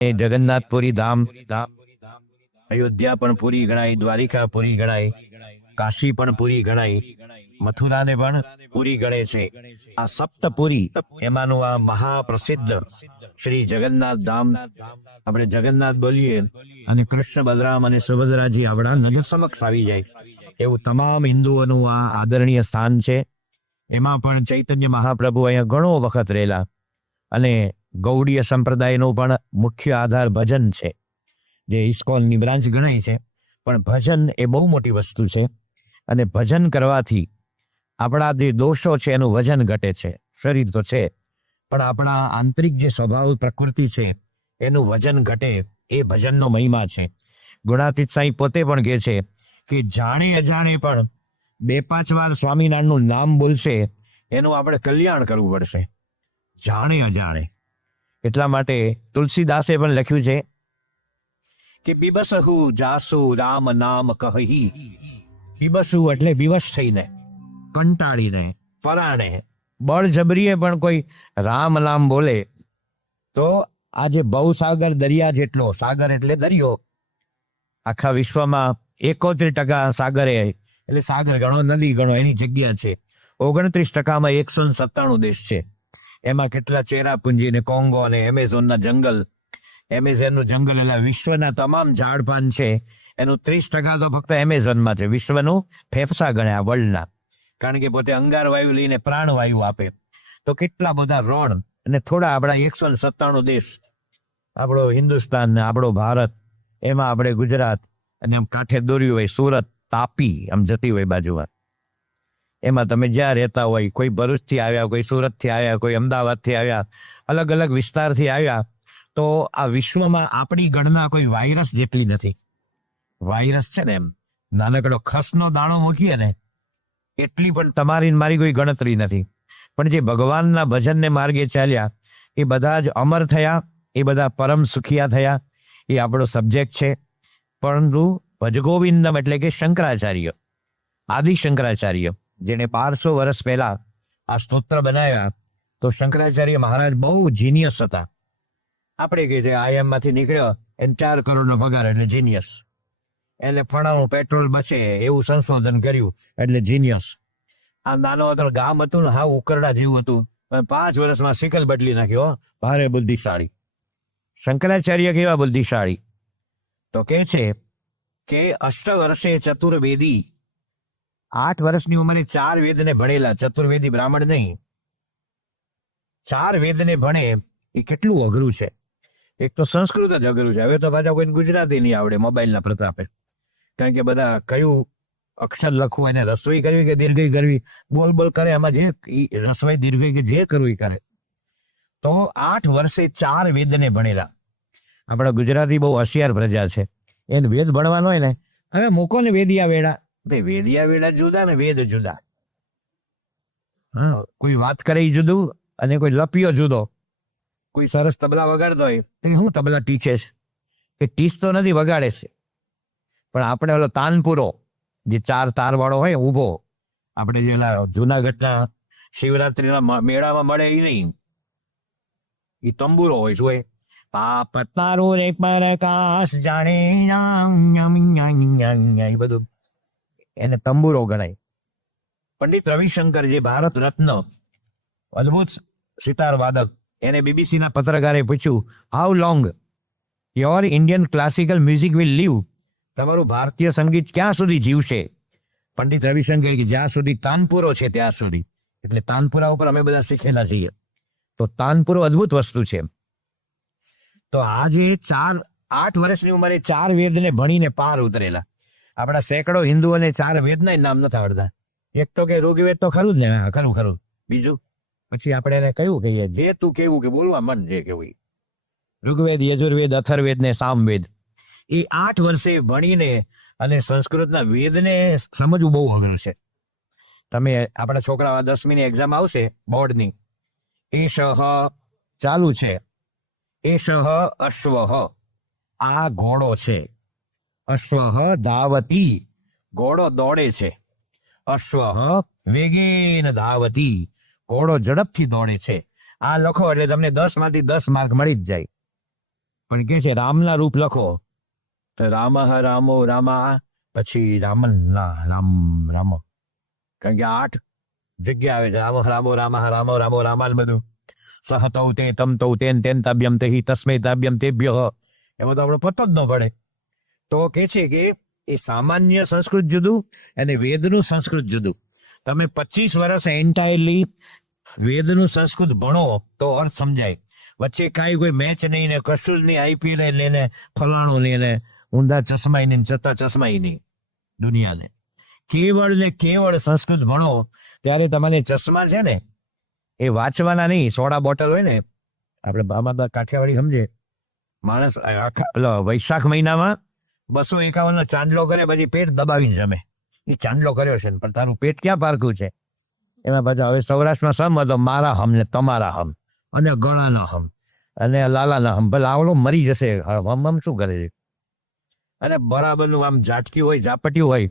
જગન્નાથપુરી ધામ, અયોધ્યા પણ પુરી ગણાય, દ્વારિકા પુરી ગણાય, કાશી પણ પુરી ગણાય, મથુરાને પણ પુરી ગણે છે. આ સપ્તપુરી એમાંનું આ મહાપ્રસિદ્ધ શ્રી જગન્નાથ ધામ, આપણે જગન્નાથ બોલીએ અને કૃષ્ણ બલરામ અને સુભદ્રાજી આપણા નજર સમક્ષ આવી જાય એવું તમામ હિન્દુઓનું આ આદરણીય સ્થાન છે. એમાં પણ ચૈતન્ય મહાપ્રભુ અહીંયા ઘણો વખત રહેલા અને ગૌડીય સંપ્રદાયનો પણ મુખ્ય આધાર ભજન છે, જે ઇસ્કોનની બ્રાન્ચ ગણાય છે. પણ ભજન એ બહુ મોટી વસ્તુ છે અને ભજન કરવાથી આપણા જે દોષો છે એનું વજન ઘટે છે. શરીર તો છે પણ આપણા આંતરિક જે સ્વભાવ પ્રકૃતિ છે એનું વજન ઘટે, એ ભજનનો મહિમા છે. ગુણાતીત સાંઈ પોતે પણ કહે છે કે જાણે અજાણે પણ 2-5 વાર સ્વામિનારાયણનું નામ બોલશે એનું આપણે કલ્યાણ કરવું પડશે, જાણે અજાણે. એટલા માટે તુલસીદાસે પણ લખ્યું છે કે બિબસહુ જાસુ રામ નામ કહી. બિબસુ એટલે વિવશ થઈને, કંટાળીને, પરાણે, બળજબરીએ પણ કોઈ રામ નામ બોલે તો આજે ભવસાગર દરિયા જેટલો, સાગર એટલે દરિયો, આખા વિશ્વમાં 71% સાગરે એટલે સાગર ગણો, નદી ગણો, એની જગ્યા છે. 29%માં 197 દેશ છે. એમાં કેટલા ચેરાપુંજી ને કોંગો અને એમેઝોનના જંગલ, એમેઝોનનું જંગલ એટલે વિશ્વના તમામ ઝાડપાન છે એનું 30% તો ફક્ત એમેઝોનમાં છે. વિશ્વનું ફેફસા ગણ્યા વર્લ્ડના, કારણ કે પોતે અંગારવાયુ લઈને પ્રાણવાયુ આપે. તો કેટલા બધા રણ અને થોડા આપણા 197 દેશ, આપણો હિન્દુસ્તાન ને આપણો ભારત, એમાં આપણે ગુજરાત અને આમ કાંઠે દોર્યું હોય સુરત, તાપી આમ જતી હોય બાજુમાં, એમાં તમે જ્યાં રહેતા હોય, કોઈ ભરૂચથી આવ્યા, કોઈ સુરતથી આવ્યા, કોઈ અમદાવાદથી આવ્યા, અલગ અલગ વિસ્તારથી આવ્યા, તો આ વિશ્વમાં આપણી ગણના કોઈ વાયરસ જેટલી નથી. વાયરસ છે ને એમ નાનકડો ખસનો દાણો મૂકીએ ને એટલી પણ તમારી મારી કોઈ ગણતરી નથી. પણ જે ભગવાનના ભજનને માર્ગે ચાલ્યા એ બધા જ અમર થયા, એ બધા પરમ સુખિયા થયા. એ આપણો સબ્જેક્ટ છે. પરંતુ ભજગોવિંદમ એટલે કે શંકરાચાર્ય, આદિ શંકરાચાર્ય, જેને 1200 વર્ષ પહેલા આ સ્તોત્ર બનાવ્યા, તો શંકરાચાર્ય મહારાજ બહુ જીનિયસ હતા. આપણે કહે છે આઈએમમાંથી નીકળ્યો એને 4 કરોડનો પગાર એટલે જીનિયસ, એટલે ફણાનું પેટ્રોલ બચે એવું સંશોધન કર્યું એટલે જીનિયસ. આ નાનો હતો ગામ હતું ને, હાવ ઉકરડા જેવું હતું, 5 વર્ષમાં સિકલ બદલી નાખ્યો, ભારે બુદ્ધિશાળી. શંકરાચાર્ય કેવા બુદ્ધિશાળી? તો કે છે કે 8 વર્ષે ચતુર્વેદી, 8 વર્ષની ઉંમરે 4 વેદને ભણેલા. ચતુર્વેદી બ્રાહ્મણ નહીં, 4 વેદને ભણે એ કેટલું અઘરું છે. એક તો સંસ્કૃત જ અઘરું છે. હવે તો પાછા કોઈને ગુજરાતી નહીં આવડે મોબાઈલના પ્રતાપે, કારણ કે બધા કયું અક્ષર લખવું, એને રસોઈ કરવી કે દીર્ઘઈ કરવી, બોલ બોલ કરે. એમાં જે રસોઈ દીર્ઘઈ કે જે કરવું એ કરે. તો 8 વર્ષે 4 વેદને ભણેલા. આપણા ગુજરાતી બહુ હોશિયાર પ્રજા છે, એને વેદ ભણવાનો હોય ને, હવે મૂકો ને વેદિયા વેડા, વેદિયા વેડા જુદા ને વેદ જુદા. હા, કોઈ વાત કરે જુદું અને કોઈ લપિયો જુદો. કોઈ સરસ તબલા વગાડતો હોય તો હું તબલા ટીચે છે, કે ટીચ તો નથી, વગાડે છે. પણ આપણે ઓલો તાનપુરો જે 4 તાર વાળો હોય ઊભો, આપણે જે જુનાગઢના શિવરાત્રીના મેળામાં મળે એ નહીં, એ તંબુરો હોય. શું હોય? પાપ તારો રે પરકાશ જાણે, એ બધું એને તંબુરો ગણાય. પંડિત રવિશંકર, જે ભારત રત્ન અદભુત સિતાર વાદક, એને બીબીસીના પત્રકારે પૂછ્યું, how long your Indian classical music will live? તમારું ભારતીય સંગીત ક્યાં સુધી જીવશે? પંડિત રવિશંકર કે જ્યાં સુધી તાનપુરો છે ત્યાં સુધી. એટલે તાનપુરા ઉપર અમે બધા શીખેલા છીએ. તો તાનપુરો અદભુત વસ્તુ છે. તો આજે 8 વર્ષની ઉંમરે 4 વેદને ભણીને પાર ઉતરેલા. આપણા સેંકડો હિન્દુઓને 4 વેદના નામ નથી આવડતા. એક તો કે ઋગ્વેદ તો ખરું જ ને, ખરું. બીજું પછી આપણે એને કયું કહીએ, જે તું કેવું કે બોલવા મન જે કેવું, ઋગ્વેદ, યજુર્વેદ, અથર્વવેદ ને સામવેદ. એ 8 વર્ષે ભણીને અને સંસ્કૃતના વેદને સમજવું બહુ અઘરું છે. તમે આપણા છોકરા 10મીની એક્ઝામ આવશે બોર્ડની, એષ ચાલુ છે, એષ અશ્વ, આ ઘોડો છે, અશ્વ ધાવતી, ઘોડો દોડે છે, અશ્વ વેગેન ધાવતી, ઘોડો ઝડપથી દોડે છે. આ લખો એટલે તમને 10માંથી 10 માર્ક મળી જ જાય. પણ કે છે રામના રૂપ લખો તો રામ રામો રામા, પછી રામન ના રામ રામ, કારણ કે 8 જગ્યા આવે છે. રામ રામો રામ રામો રામો રામાલ બધું સહતૌ તે તમ તૌ તેન તેન તાબ્યમ તે તસ્મે તાબ્યમ તેભ્ય, એમાં તો આપણે પતો જ ન પડે. તો કે છે કે એ સામાન્ય સંસ્કૃત જુદું અને વેદનું સંસ્કૃત જુદું. તમે 25 વર્ષ એન્ટાયરલી વેદનું સંસ્કૃત ભણો તો અર્થ સમજાય. વચ્ચે કાંઈ કોઈ મેચ નહીં ને કશું જ નહીં, આઈપીએલ લઈને ફલાણું નહીં ને ઊંધા ચશ્મા નહીં, ચત્તા ચશ્મા નહીં. દુનિયાને કેવળ ને કેવળ સંસ્કૃત ભણો ત્યારે તમારે ચશ્મા છે ને એ વાંચવાના નહીં. સોડા બોટલ હોય ને, આપણે બાબા કાઠિયાવાડી સમજે, માણસ આખા વૈશાખ મહિનામાં 251 ચાંદલો કરે પછી પેટ દબાવીને જમે. એ ચાંદલો કર્યો છે પણ તારું પેટ ક્યાં પારખું છે? એમાં પાછા હવે સૌરાષ્ટ્રમાં સમ હતો, મારા હમ ને તમારા હમ અને ગણાના હમ અને લાલાના હમ. ભલે આવડો મરી જશે, હમ શું કરે છે? અને બરાબરનું આમ ઝાટક્યું હોય, ઝાપટ્યું હોય,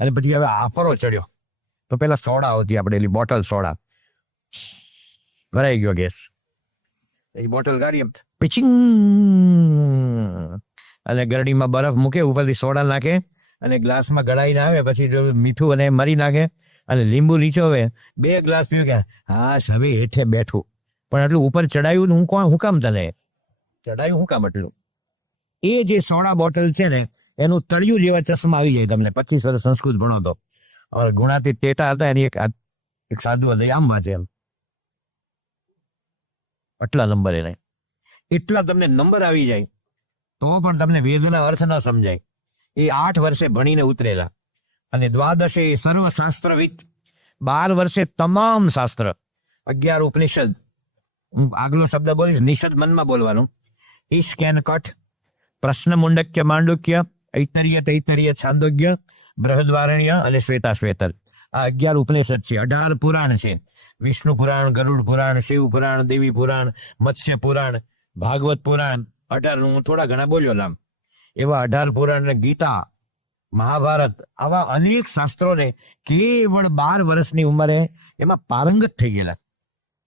અને પછી હવે આફરો ચડ્યો તો પેલા સોડા આવતી આપણે, એલી બોટલ સોડા, ભરાઈ ગયો ગેસ, એ બોટલ ગાડી એમ પિચિંગ, અને ગરડીમાં બરફ મૂકે, ઉપરથી સોડા નાખે અને ગ્લાસમાં ગળાઈને આવે, પછી જો મીઠું અને મરી નાખે અને લીંબુ નીચોવે, 2 ગ્લાસ પીવું કે હા હવે હેઠે બેઠું. પણ આટલું ઉપર ચડાયું હું હું કામ તને ચડાયું હું કામ આટલું? એ જે સોડા બોટલ છે ને એનું તળિયું જેવા ચશ્મા આવી જાય તમને. 25 વર્ષ સંસ્કૃત ભણો તો. ગુણાતી ટેટા હતા એની એક સાધુ હતા, આમ વાંચે એમ, આટલા નંબર એને, એટલા તમને નંબર આવી જાય તો પણ તમને વેદના અર્થ ન સમજાય. એ 8 વર્ષે ભણીને ઉતરેલા. અને દ્વાદશે સર્વશાસ્ત્રવિદ, 12 વર્ષે તમામ શાસ્ત્ર, 11 ઉપનિષદ. આગલો શબ્દ બોલીશ, નિષદ મનમાં બોલવાનું. ઈશ કેન કઠ, પ્રશ્ન મુંડક્ય માંડુક્ય, ઐતર્ય તૈતર્ય છાંદોગ્ય, બૃહદ્વારણ્ય અને શ્વેતા શ્વેતર. આ 11 ઉપનિષદ છે. 18 પુરાણ છે. વિષ્ણુ પુરાણ, ગરુડ પુરાણ, શિવ પુરાણ, દેવી પુરાણ, મત્સ્ય પુરાણ, ભાગવત પુરાણ. 18 હું થોડા ઘણા બોલ્યો નામ. એવા 18 પુરાણ ને ગીતા, મહાભારત, આવા અનેક શાસ્ત્રોને કેવળ 12 વર્ષની ઉંમરે એમાં પારંગત થઈ ગયેલા.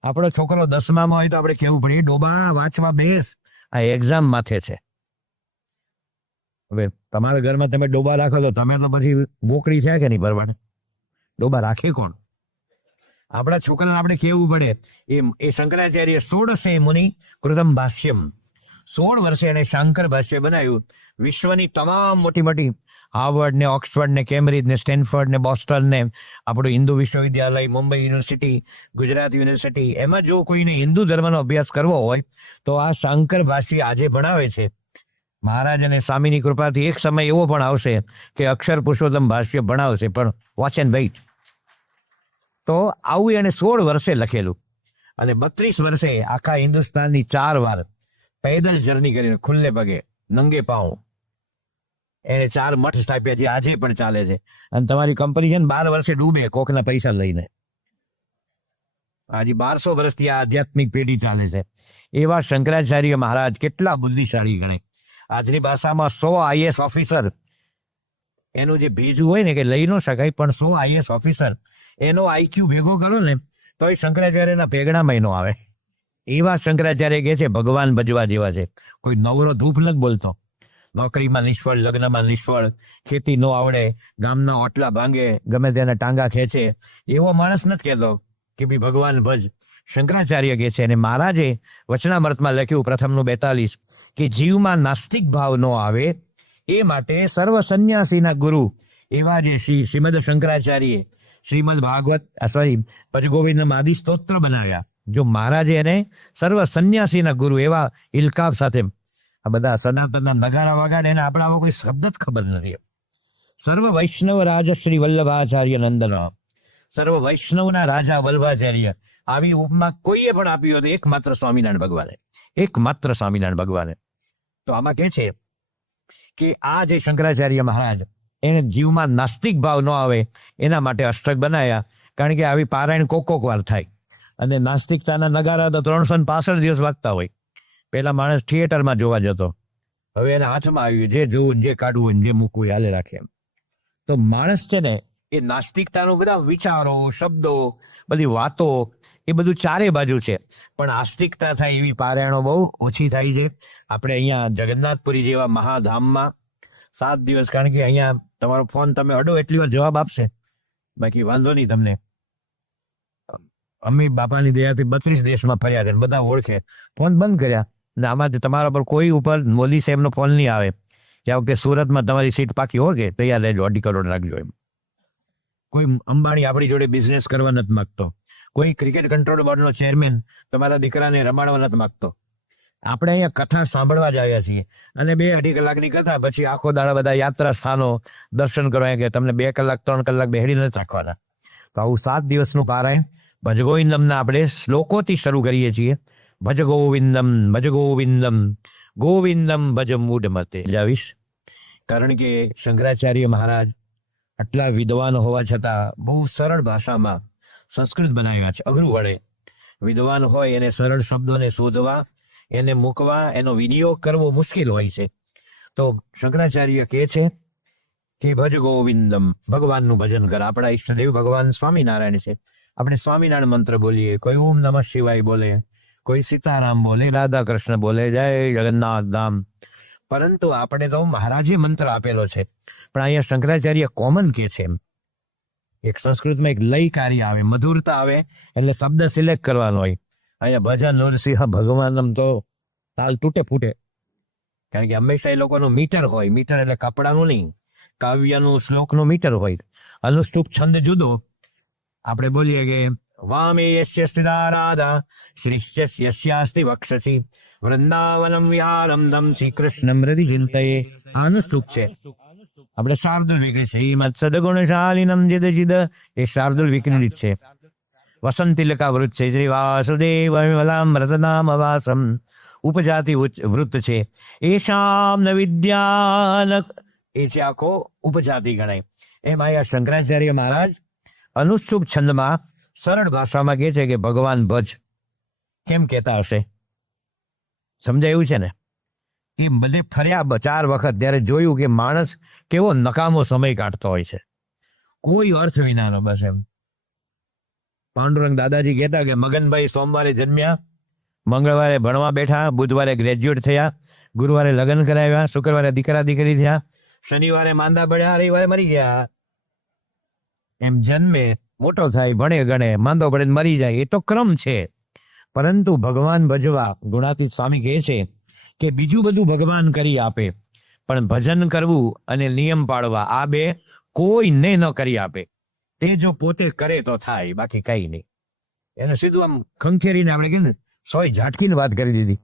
આપણો છોકરો 10મામાં હોય તો આપણે કેવું પડે, ડોબા વાંચવા બેસ, આ એક્ઝામ માથે છે. હવે તમારા ઘરમાં તમે ડોબા રાખો તો તમે તો પછી બોકડી થયા કે નહીં ભરવાના? ડોબા રાખે કોણ? આપણા છોકરાને આપણે કેવું પડે. એ શંકરાચાર્ય 16 મુનિ કૃતમ ભાષ્યમ, 16 વર્ષે એને શાંકર ભાષ્ય બનાવ્યું. વિશ્વની તમામ મોટી મોટી હાર્વર્ડ ને, ઓક્સફર્ડ ને, કેમ્બ્રિજ ને, સ્ટેનફર્ડ ને, બોસ્ટન ને, આપણું હિન્દુ વિશ્વવિદ્યાલય, મુંબઈ યુનિવર્સિટી, ગુજરાત યુનિવર્સિટી, એમાં જો કોઈને હિન્દુ ધર્મનો અભ્યાસ કરવો હોય તો આ શાંકર ભાષ્ય આજે ભણાવે છે. મહારાજ અને સ્વામીની કૃપાથી એક સમય એવો પણ આવશે કે અક્ષર પુરુષોત્તમ ભાષ્ય ભણાવશે, પણ વોચ એન્ડ વેઇટ. તો આવું એને 16 વર્ષે લખેલું. અને 32 વર્ષે આખા હિન્દુસ્તાનની 4 વાર પેદલ જર્ની કરીને, ખુલ્લે પગે, નંગે પાઉં, એને 4 મઠ સ્થાપ્યા છે, આજે પણ ચાલે છે. અને તમારી કંપની છે ને 12 વર્ષે ડૂબે કોકના પૈસા લઈને. આજે 1200 વર્ષથી આ આધ્યાત્મિક પેઢી ચાલે છે. એવા શંકરાચાર્ય મહારાજ કેટલા બુદ્ધિશાળી ગણે. આજની ભાષામાં 100 આઈએસ ઓફિસર, એનું જે ભેજું હોય ને કે લઈ ન શકાય, પણ 100 આઈએસ ઓફિસર એનો આઈક્યુ ભેગો કરો ને તો એ શંકરાચાર્યના ભેગડામાં નો આવે. એવા શંકરાચાર્ય કહે છે ભગવાન ભજવા જેવા છે. કોઈ નવરો ધૂપ નથી બોલતો. નોકરીમાં નિષ્ફળ, લગ્નમાં નિષ્ફળ, ખેતી ન આવડે, ગામના ઓટલા ભાંગે, ગમે તેના ટાંગા ખેંચે, એવો માણસ નથી કહેતો કે ભાઈ ભગવાન ભજ. શંકરાચાર્ય કહે છે, અને મહારાજે વચનામૃતમાં લખ્યું પ્રથમનું 42 કે જીવમાં નાસ્તિક ભાવ ન આવે એ માટે સર્વ સંન્યાસીના ગુરુ એવા જે શ્રીમદ શંકરાચાર્ય શ્રીમદ ભાગવત ભજગોવિંદ આદિ સ્તોત્ર બનાવ્યા. જો મહારાજે એને સર્વ સંન્યાસીના ગુરુ એવા ઇલકાબ સાથે આ બધા સનાતનના નગારા વગાડે એને આપણા આવો કોઈ શબ્દ જ ખબર નથી. સર્વ વૈષ્ણવ રાજ શ્રી વલ્લભાચાર્ય નંદન, સર્વ વૈષ્ણવના રાજા વલ્લભાચાર્ય. આવી ઉપમા કોઈએ પણ આપી હોય તો એકમાત્ર સ્વામિનારાયણ ભગવાને, એકમાત્ર સ્વામિનારાયણ ભગવાને. તો આમાં કે છે કે આ જે શંકરાચાર્ય મહારાજ એને જીવમાં નાસ્તિક ભાવ ન આવે એના માટે અષ્ટક બનાવ્યા. કારણ કે આવી પારાયણ કોક વાર થાય અને નાસ્તિકતાના નગારા તો 365 દિવસ વાગતા હોય. પેલા માણસ થિયેટરમાં જોવા જતો, હવે એના હાથમાં આવ્યું જે જોવું, જે કાઢવું, જે મૂકવું હાલે રાખે એમ. તો માણસ છે ને એ નાસ્તિકતાનું બધા વિચારો, શબ્દો, બધી વાતો એ બધું ચારે બાજુ છે, પણ આસ્તિકતા થાય એવી પારાયણો બહુ ઓછી થાય છે. આપણે અહીંયા જગન્નાથપુરી જેવા મહાધામમાં 7 દિવસ, કારણ કે અહીંયા તમારો ફોન તમે અડો એટલી વાર જવાબ આપશે, બાકી વાંધો નહીં તમને. અમી બાપાની દયાથી 32 દેશમાં ફર્યા છે, બધા ઓળખે, ફોન બંધ કર્યા ને આમાંથી તમારા પર કોઈ ઉપર મોદી સાહેબનો ફોન નહીં આવે કે આ વખતે સુરતમાં તમારી સીટ પાકી હોય કે તૈયાર રહેજો, 2.5 કરોડ રાખજો એમ. કોઈ અંબાણી આપણી જોડે બિઝનેસ કરવા નથી માગતો, કોઈ ક્રિકેટ કંટ્રોલ બોર્ડનો ચેરમેન તમારા દીકરાને રમાડવા નથી માગતો. આપણે અહીંયા કથા સાંભળવા જ આવ્યા છીએ, અને 2-2.5 કલાકની કથા, પછી આખો દાડા બધા યાત્રા સ્થાનો દર્શન કરવા કે તમને 2 કલાક 3 કલાક બેહરી નથી રાખવાના. તો આવું 7 દિવસનું પારાયણ ભજ ગોવિંદમના આપણે શ્લોકોથી શરૂ કરીએ છીએ. ભજ ગોવિંદમ ભજ ગોવિંદમ ગોવિંદમ ભજ મૂઢ મતે જાવીશ. કારણ કે શંકરાચાર્ય મહારાજ આટલા વિદ્વાન હોવા છતાં બહુ સરળ ભાષામાં સંસ્કૃત બનાવ્યા છે. અઘરું વડે વિદ્વાન હોય એને સરળ શબ્દોને શોધવા, એને મૂકવા, એનો વિનિયોગ કરવો મુશ્કેલ હોય છે. તો શંકરાચાર્ય કહે છે કે ભજ ગોવિંદમ, ભગવાનનું ભજન કર. આપણા ઈષ્ટદેવ ભગવાન સ્વામિનારાયણ છે. આપણે સ્વામિનારાયણ મંત્ર બોલીએ, કોઈ ઓમ નમઃ શિવાય બોલે, કોઈ સીતારામ બોલે, રાધા કૃષ્ણ બોલે, જય જગન્નાથ ધામ. પરંતુ આપણે તો મહારાજે મંત્ર આપેલો છે, પણ અહીંયા શંકરાચાર્ય કોમન કે છે. એક સંસ્કૃતમાં એક લયકારી આવે, મધુરતા આવે, એટલે શબ્દ સિલેક્ટ કરવાનો હોય. અહીંયા ભજન નરસિંહ ભગવાનમ તો તાલ તૂટે ફૂટે, કારણ કે હંમેશા એ લોકોનો મીટર હોય. મીટર એટલે કપડાનું નહીં, કાવ્યનું શ્લોકનું મીટર હોય. અનુષ્ટુપ છંદ જુદો. આપણે બોલીએ કે વામે યસ્ય સ્થિતા રાધા શ્રીશ્ચ યસ્યાસ્તિ વક્ષસી વૃંદાવનમ વિહારમ દમ શ્રી કૃષ્ણ હૃદિ ચિંતયે. આ અનુષ્ટુપ છે. આપણે શાર્દુલ વિકૃત છે. ઈમત સદગુણશાલિનમ જીદ જીદ, એ શાર્દુલ વિકૃત છે. વસંતિલકા વૃત છે. શ્રી વાસુદેવ વિમલામ રતનામ વાસમ ઉપજાતિ વૃત્ત છે. એશામ ન વિદ્યાન, એ છે આખો ઉપજાતિ ગણાય. એમ આયા શંકરાચાર્ય મહારાજ અનુષ્ટુપ છંદમાં સરળ ભાષામાં કહે છે કે ભગવાન ભજ. કેમ કહેતા હશે? સમજાયું છે ને? એ બધે ફર્યા 4 વખત, ત્યારે જોયું કે માણસ કેવો નકામો સમય કાઢતો હોય છે, કોઈ અર્થ વિનાનો. બસ એમ પાંડુરંગ દાદાજી કહેતા કે મગનભાઈ સોમવારે જન્મ્યા, મંગળવારે ભણવા બેઠા, બુધવારે ગ્રેજ્યુએટ થયા, ગુરુવારે લગ્ન કરાવ્યા, શુક્રવારે દીકરા દીકરી થયા, શનિવારે માંદા પડ્યા, રવિવારે મરી ગયા. એમ જન્મે, મોટો થાય, ભણે ગણે, માંદો પડે મરી જાય, એ તો ક્રમ છે. પરંતુ ભગવાન ભજવા, ગુણાતીત સ્વામી કહે છે કે બીજું બધું ભગવાન કરી આપે, પણ ભજન કરવું અને નિયમ પાળવા આ 2 કોઈને ન કરી આપે. તે જો પોતે કરે તો થાય, બાકી કઈ નહીં. એને સીધું આમ ખંખેરીને આપણે કે ને સોય ઝાટકીને વાત કરી દીધી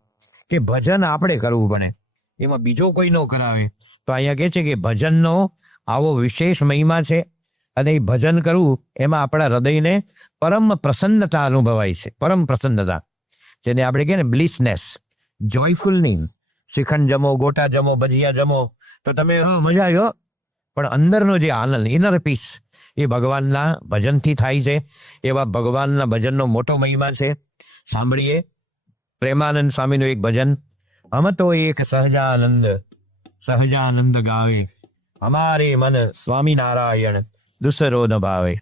કે ભજન આપણે કરવું પડે, એમાં બીજો કોઈ ન કરાવે. તો અહીંયા કહે છે કે ભજનનો આવો વિશેષ મહિમા છે, અને એ ભજન કરવું એમાં આપણા હૃદયને પરમ પ્રસન્નતા અનુભવાય છે. પરમ પ્રસન્નતા, જેને આપણે કહે ને બ્લિસનેસ, જોયફુલ નહીં. શ્રીખંડ જમો, ગોટા જમો, ભજીયા જમો તો તમે મજા આવ્યો, પણ અંદરનો જે આનંદ, ઇનર પીસ, એ ભગવાનના ભજનથી થાય છે. એવા ભગવાનના ભજનનો મોટો મહિમા છે. સાંભળીએ પ્રેમાનંદ સ્વામીનું એક ભજન. હમ તો એક સહજાનંદ, સહજાનંદ ગાવે, અમારે મન સ્વામિનારાયણ દુસરો ન ભાવે.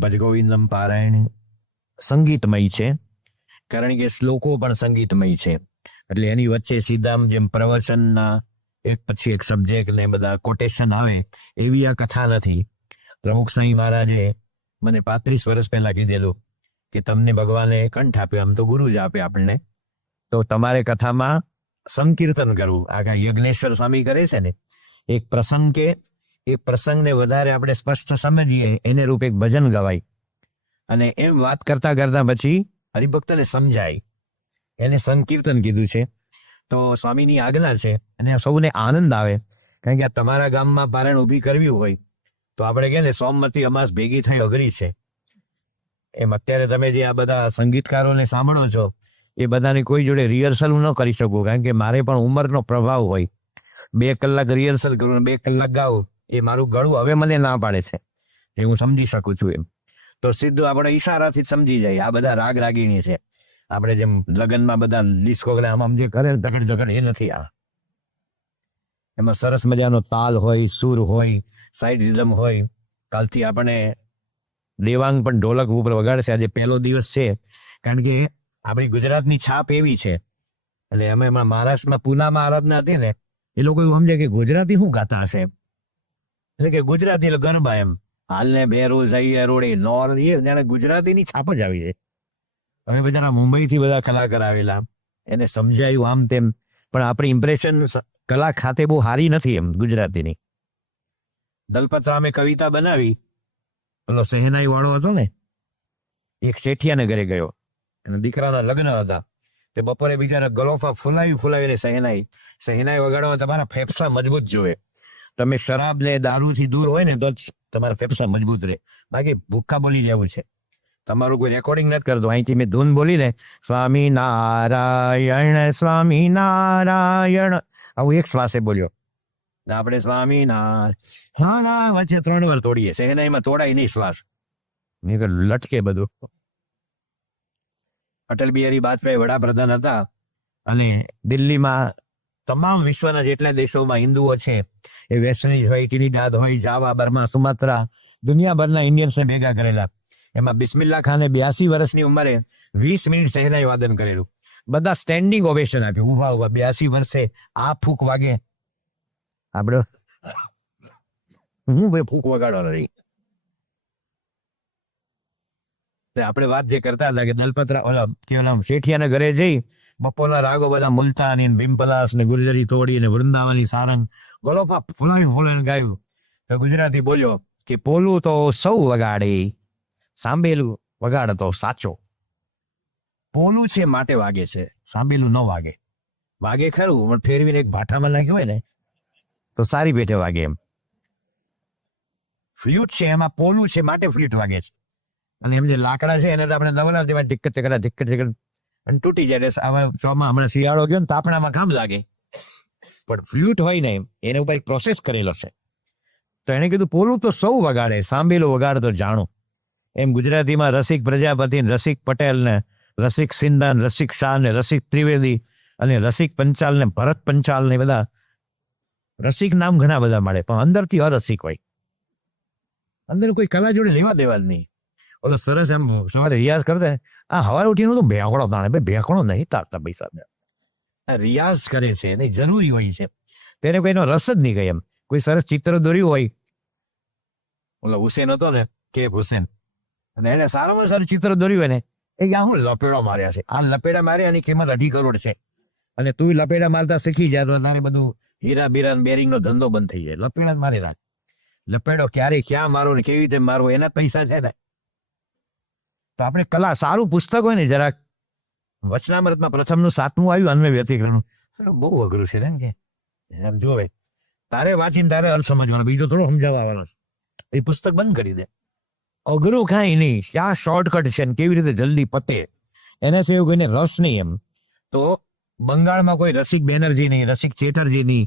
ભજગોવિંદમ પારાયણ સંગીતમય છે, કારણ કે શ્લોકો પણ સંગીતમય છે. એટલે એની વચ્ચે સીધામ જેમ પ્રવચનના એક પછી એક સબ્જેક્ટ ને બધા કોટેશન આવે એવી આ કથા નથી. પ્રમુખ સાંઈ મહારાજે મને 35 વર્ષ પહેલા કીધેલું કે તમને ભગવાને કંઠ આપ્યો, આમ તો ગુરુ જ આપે આપણને, તો તમારે કથામાં સંકીર્તન કરવું. આગા યજ્ઞેશ્વર સ્વામી કરે છે ને એક પ્રસંગ, કે એ પ્રસંગને વધારે આપણે સ્પષ્ટ સમજીએ એને રૂપ એક ભજન ગવાય, અને એમ વાત કરતા કરતા પછી હરિભક્તને સમજાય, એને સંકીર્તન કીધું છે. તો સ્વામીની આજ્ઞા છે અને સૌને આનંદ આવે, કારણ કે આ તમારા ગામમાં પારણ ઊભી કરવી હોય તો આપણે કે ને સોમવતી અમાસ ભેગી થઈ અઘરી છે. એમ અત્યારે તમે જે આ બધા સંગીતકારોને સાંભળો છો એ બધાની કોઈ જોડે રિહર્સલ ન કરી શકું, કારણ કે મારે પણ ઉંમરનો પ્રભાવ હોય. 2 કલાક રિહર્સલ કરું, 2 કલાક ગાઉં, એ મારું ગળું હવે મને ના પાડે છે, એ હું સમજી શકું છું. એમ તો સીધું આપણે ઈશારાથી જ સમજી જાય આ બધા રાગ રાગીણી છે. આપણે જેમ લગ્નમાં બધા ડિસ્કો આમ જે કરે ધગડ ધગડ એ નથી. આ એમાં સરસ મજાનો તાલ હોય, સુર હોય, સાઈડ રિધમ હોય. કાલથી આપણે દેવાંગ પણ ઢોલક ઉપર વગાડશે. આજે પહેલો દિવસ છે, કારણ કે આપણી ગુજરાતની છાપ એવી છે. એટલે અમે એમાં મહારાષ્ટ્રમાં પૂનામાં આરાધના હતી ને, એ લોકો એવું સમજે કે ગુજરાતી શું ગાતા હશે, એટલે કે ગુજરાતી એટલે ગરબા એમ હાલને બેરો જઈએ રોડે નોર, એ જાણે ગુજરાતીની છાપ જ આવી જાય. અમે બધા મુંબઈથી બધા કલાકાર આવેલા, એને સમજાયું આમ તેમ, પણ આપણી ઇમ્પ્રેશન કલા ખાતે બહુ સારી નથી એમ ગુજરાતીની. દલપતરામે કવિતા બનાવી, પેલો સહેનાઈ વાળો હતો ને, એક શેઠિયાને ઘરે ગયો, અને દીકરાના લગ્ન હતા. તે બપોરે બિચારા ગલોફા ફુલાવીને સહેનાઈ વગાડવા તમારા ફેફસા મજબૂત જોવે. તમે શરાબ ને દારૂથી દૂર હોય ને તો જ તમારા ફેફસા મજબૂત રહે, બાકી ભૂક્કા બોલી જવું છે. તમારું કોઈ રેકોર્ડિંગ નથી કરતો, અહીંથી મેં ધૂન બોલીને સ્વામી નારાયણ આવું એક શ્વાસે બોલ્યો, આપણે સ્વામી નારાયણ વચ્ચે 3 વાર તોડીએ. સહેનાઈમાં તોડાય નહીં શ્વાસ, મેં કહ્યું લટકે બધું. અટલ બિહારી વાજપેયી વડાપ્રધાન હતા, અને દિલ્હીમાં તમામ વિશ્વના જેટલા દેશોમાં હિન્દુઓ છે એ વેસ્ટ ઇન્ડિઝ હોય, ટ્રિનિડાદ હોય, જાવા, બર્મા, સુમાત્રા, દુનિયાભરના ઇન્ડિયન્સને ભેગા કરેલા. એમાં બિસ્મિલ્લા ખાને 82 વર્ષની ઉંમરે 20 મિનિટ સહેનાઈ વાદન કરેલું. બધા સ્ટેન્ડિંગ ઓવેશન આપ્યું, ઉભા 82 વર્ષે આ ફૂક વાગે. આપણે હું ભાઈ ફૂક વગાડવાનો રહી. આપણે વાત જે કરતા હતા કે દલપતરા ઓલા શેઠિયાને ઘરે જઈ બપોરના રાગો બધા મુલતાની, ભીમપલાસ ને ગુર્જરી તોડી ને વૃંદાવની સારંગ ગલોફા ફોલાવીને ગાયું. તો ગુજરાતી બોલ્યો કે પોલું તો સૌ વગાડે, સાંભેલું વગાડતો સાચો. પોલું છે માટે વાગે છે, સાંભેલું ન વાગે. વાગે ખરું, પણ ફેરવીને એક ભાઠામાં નાખ્યું હોય ને તો સારી પેટે વાગે. એમ ફ્લ્યુટ છે, એમાં પોલું છે માટે ફ્લ્યુટ વાગે છે. અને એમ જે લાકડા છે એને તો આપણે નવલા દેવા ટીક અને તૂટી જાય. હમણાં શિયાળો ગયો ને તાપણામાં કામ લાગે, પણ ફ્લ્યુટ હોય ને એને ઉપર એક પ્રોસેસ કરેલો છે. તો એને કીધું પોલું તો સૌ વગાડે, સાંભેલું વગાડતો જાણો. એમ ગુજરાતીમાં રસિક પ્રજાપતિ, રસિક પટેલ ને રસિક સિંધા, રસિક શાહ ને રસિક ત્રિવેદી અને રસિક પંચાલ ને ભરત પંચાલ ને બધા રસિક નામ ઘણા બધા મળે, પણ અંદરથી અરસિક હોય. અંદર કોઈ કલા જોડે લેવા દેવા જ નહીં. ઓલો સરસ એમ સવારે રિયાઝ કરતા, આ હવારે ઉઠીને તો ભેંકડો તાણે, ભાઈ ભેંકડો નહીં તારતા પૈસા. રિયાઝ કરે છે નહીં જરૂરી હોય છે, તેને કોઈનો રસ જ નહીં. કઈ એમ કોઈ સરસ ચિત્ર દોર્યું હોય, ઓલો હુસેન હતો ને કે હુસેન, અને એને સારામાં સારું ચિત્ર દોર્યું હોય ને, એ હું લપેડો માર્યા છે, આ લપેડા માર્યાની કિંમત 2.5 કરોડ છે, અને તું લપેડા મારતા શીખી જાય તો તારે બધું હીરા બીરા બેરિંગ નો ધંધો બંધ થઈ જાય. લપેડા જ મારી રાખ. લપેડો ક્યારે ક્યાં મારો ને કેવી રીતે મારવો એના પૈસા છે ને. તો આપણે કલા, સારું પુસ્તક હોય ને, જરાક વચનામૃતમાં પ્રથમનું 7મું આવ્યું અન્વય વ્યતિકરણ, બહુ અઘરું છે કે જોવે તારે વાંચીને તારે અર્થ સમજવાનો, બીજો થોડો સમજાવવાનો. એ પુસ્તક બંધ કરી દે. અઘરું કાંઈ નહીં, ક્યાં શોર્ટકટ છે ને કેવી રીતે જલ્દી પતે એના સિવાય કોઈને રસ નહીં. એમ તો બંગાળમાં કોઈ રસિક બેનર્જી નહીં, રસિક ચેટર્જી નહીં,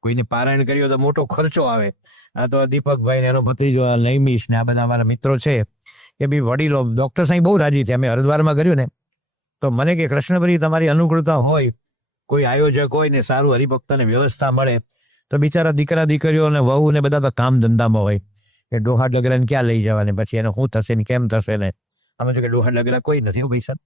કોઈને પારાયણ કર્યો તો મોટો ખર્ચો આવે. આ તો દીપકભાઈ ને એનો ભત્રીજો નૈમિષ ને આ બધા અમારા મિત્રો છે એ બી વડીલો ડોક્ટર સાહેબ બહુ રાજી થયા. અમે હરિદ્વારમાં કર્યું ને તો મને કે કૃષ્ણભરી તમારી અનુકૂળતા હોય, કોઈ આયોજક હોય ને સારું હરિભક્તને વ્યવસ્થા મળે તો બિચારા દીકરા દીકરીઓ ને વહુ ને બધા તો કામ ધંધામાં હોય કે ડોહા ડગરાને ક્યાં લઈ જવાને, પછી એને શું થશે ને કેમ થશે ને. અમે તો કે ડોહા ડગરા કોઈ નથી પૈસા,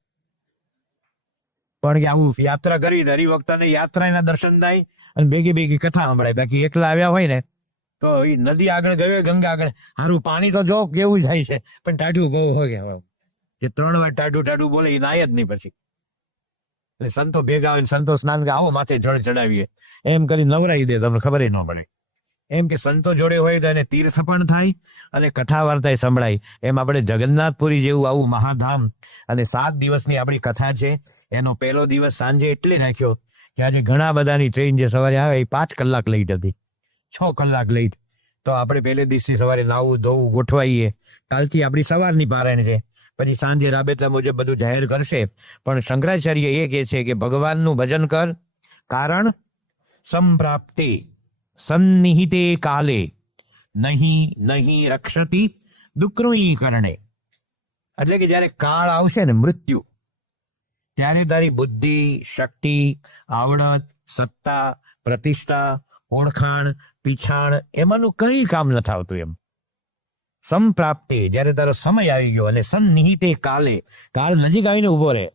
પણ કે આવું યાત્રા કરી હરિભક્તને યાત્રાના દર્શન થાય અને ભેગી ભેગી કથા સંભળાય. બાકી એકલા આવ્યા હોય ને તો એ નદી આગળ ગયો, ગંગા આગળ, હારું પાણી તો જો કેવું જાય છે પણ ટાઢું બહુ હોય કે 3 વાર ટાઢું બોલે એ નાય જ નહીં. પછી એટલે સંતો ભેગા હોય સંતો સ્નાન કે આવો માથે જળ ચડાવીએ એમ કરી નવરાઈ દે, તમને ખબર ન પડે. એમ કે સંતો જોડે હોય તો એને તીર્થ પણ થાય અને કથા વાર્તા સંભળાય. એમ આપણે જગન્નાથપુરી જેવું આવું મહાધામ અને 7 દિવસની આપણી કથા છે. એનો પહેલો દિવસ સાંજે એટલે રાખ્યો કે આજે ઘણા બધાની ટ્રેન જે સવારે આવે એ 5 કલાક લેટ હતી, 6 કલાક લેટ. તો આપણે પહેલે દિવસથી સવારે નાવું ધોવું ગોઠવાઈએ. કાલથી આપણી સવારની પારાયણ છે, પછી સાંજે રાબેતા મુજબ બધું જાહેર કરશે. પણ શંકરાચાર્ય એ કહે છે કે ભગવાનનું ભજન કર, કારણ સંપ્રાપ્તે સન્નિહિતે કાલે નહીં રક્ષતી દુક્રમી કરણે. એટલે કે જયારે કાળ આવશે ને મૃત્યુ, ત્યારે તારી બુદ્ધિ, શક્તિ, આવડત, સત્તા, પ્રતિષ્ઠા, ઓળખાણ, પીછાણ એમાંનું કઈ કામ નથી આવતું. એમ સંપ્રાપ્તે જયારે તારો સમય આવી ગયો અને સન્નિહિતે કાલે, કાળ નજીક આવીને ઉભો રહે.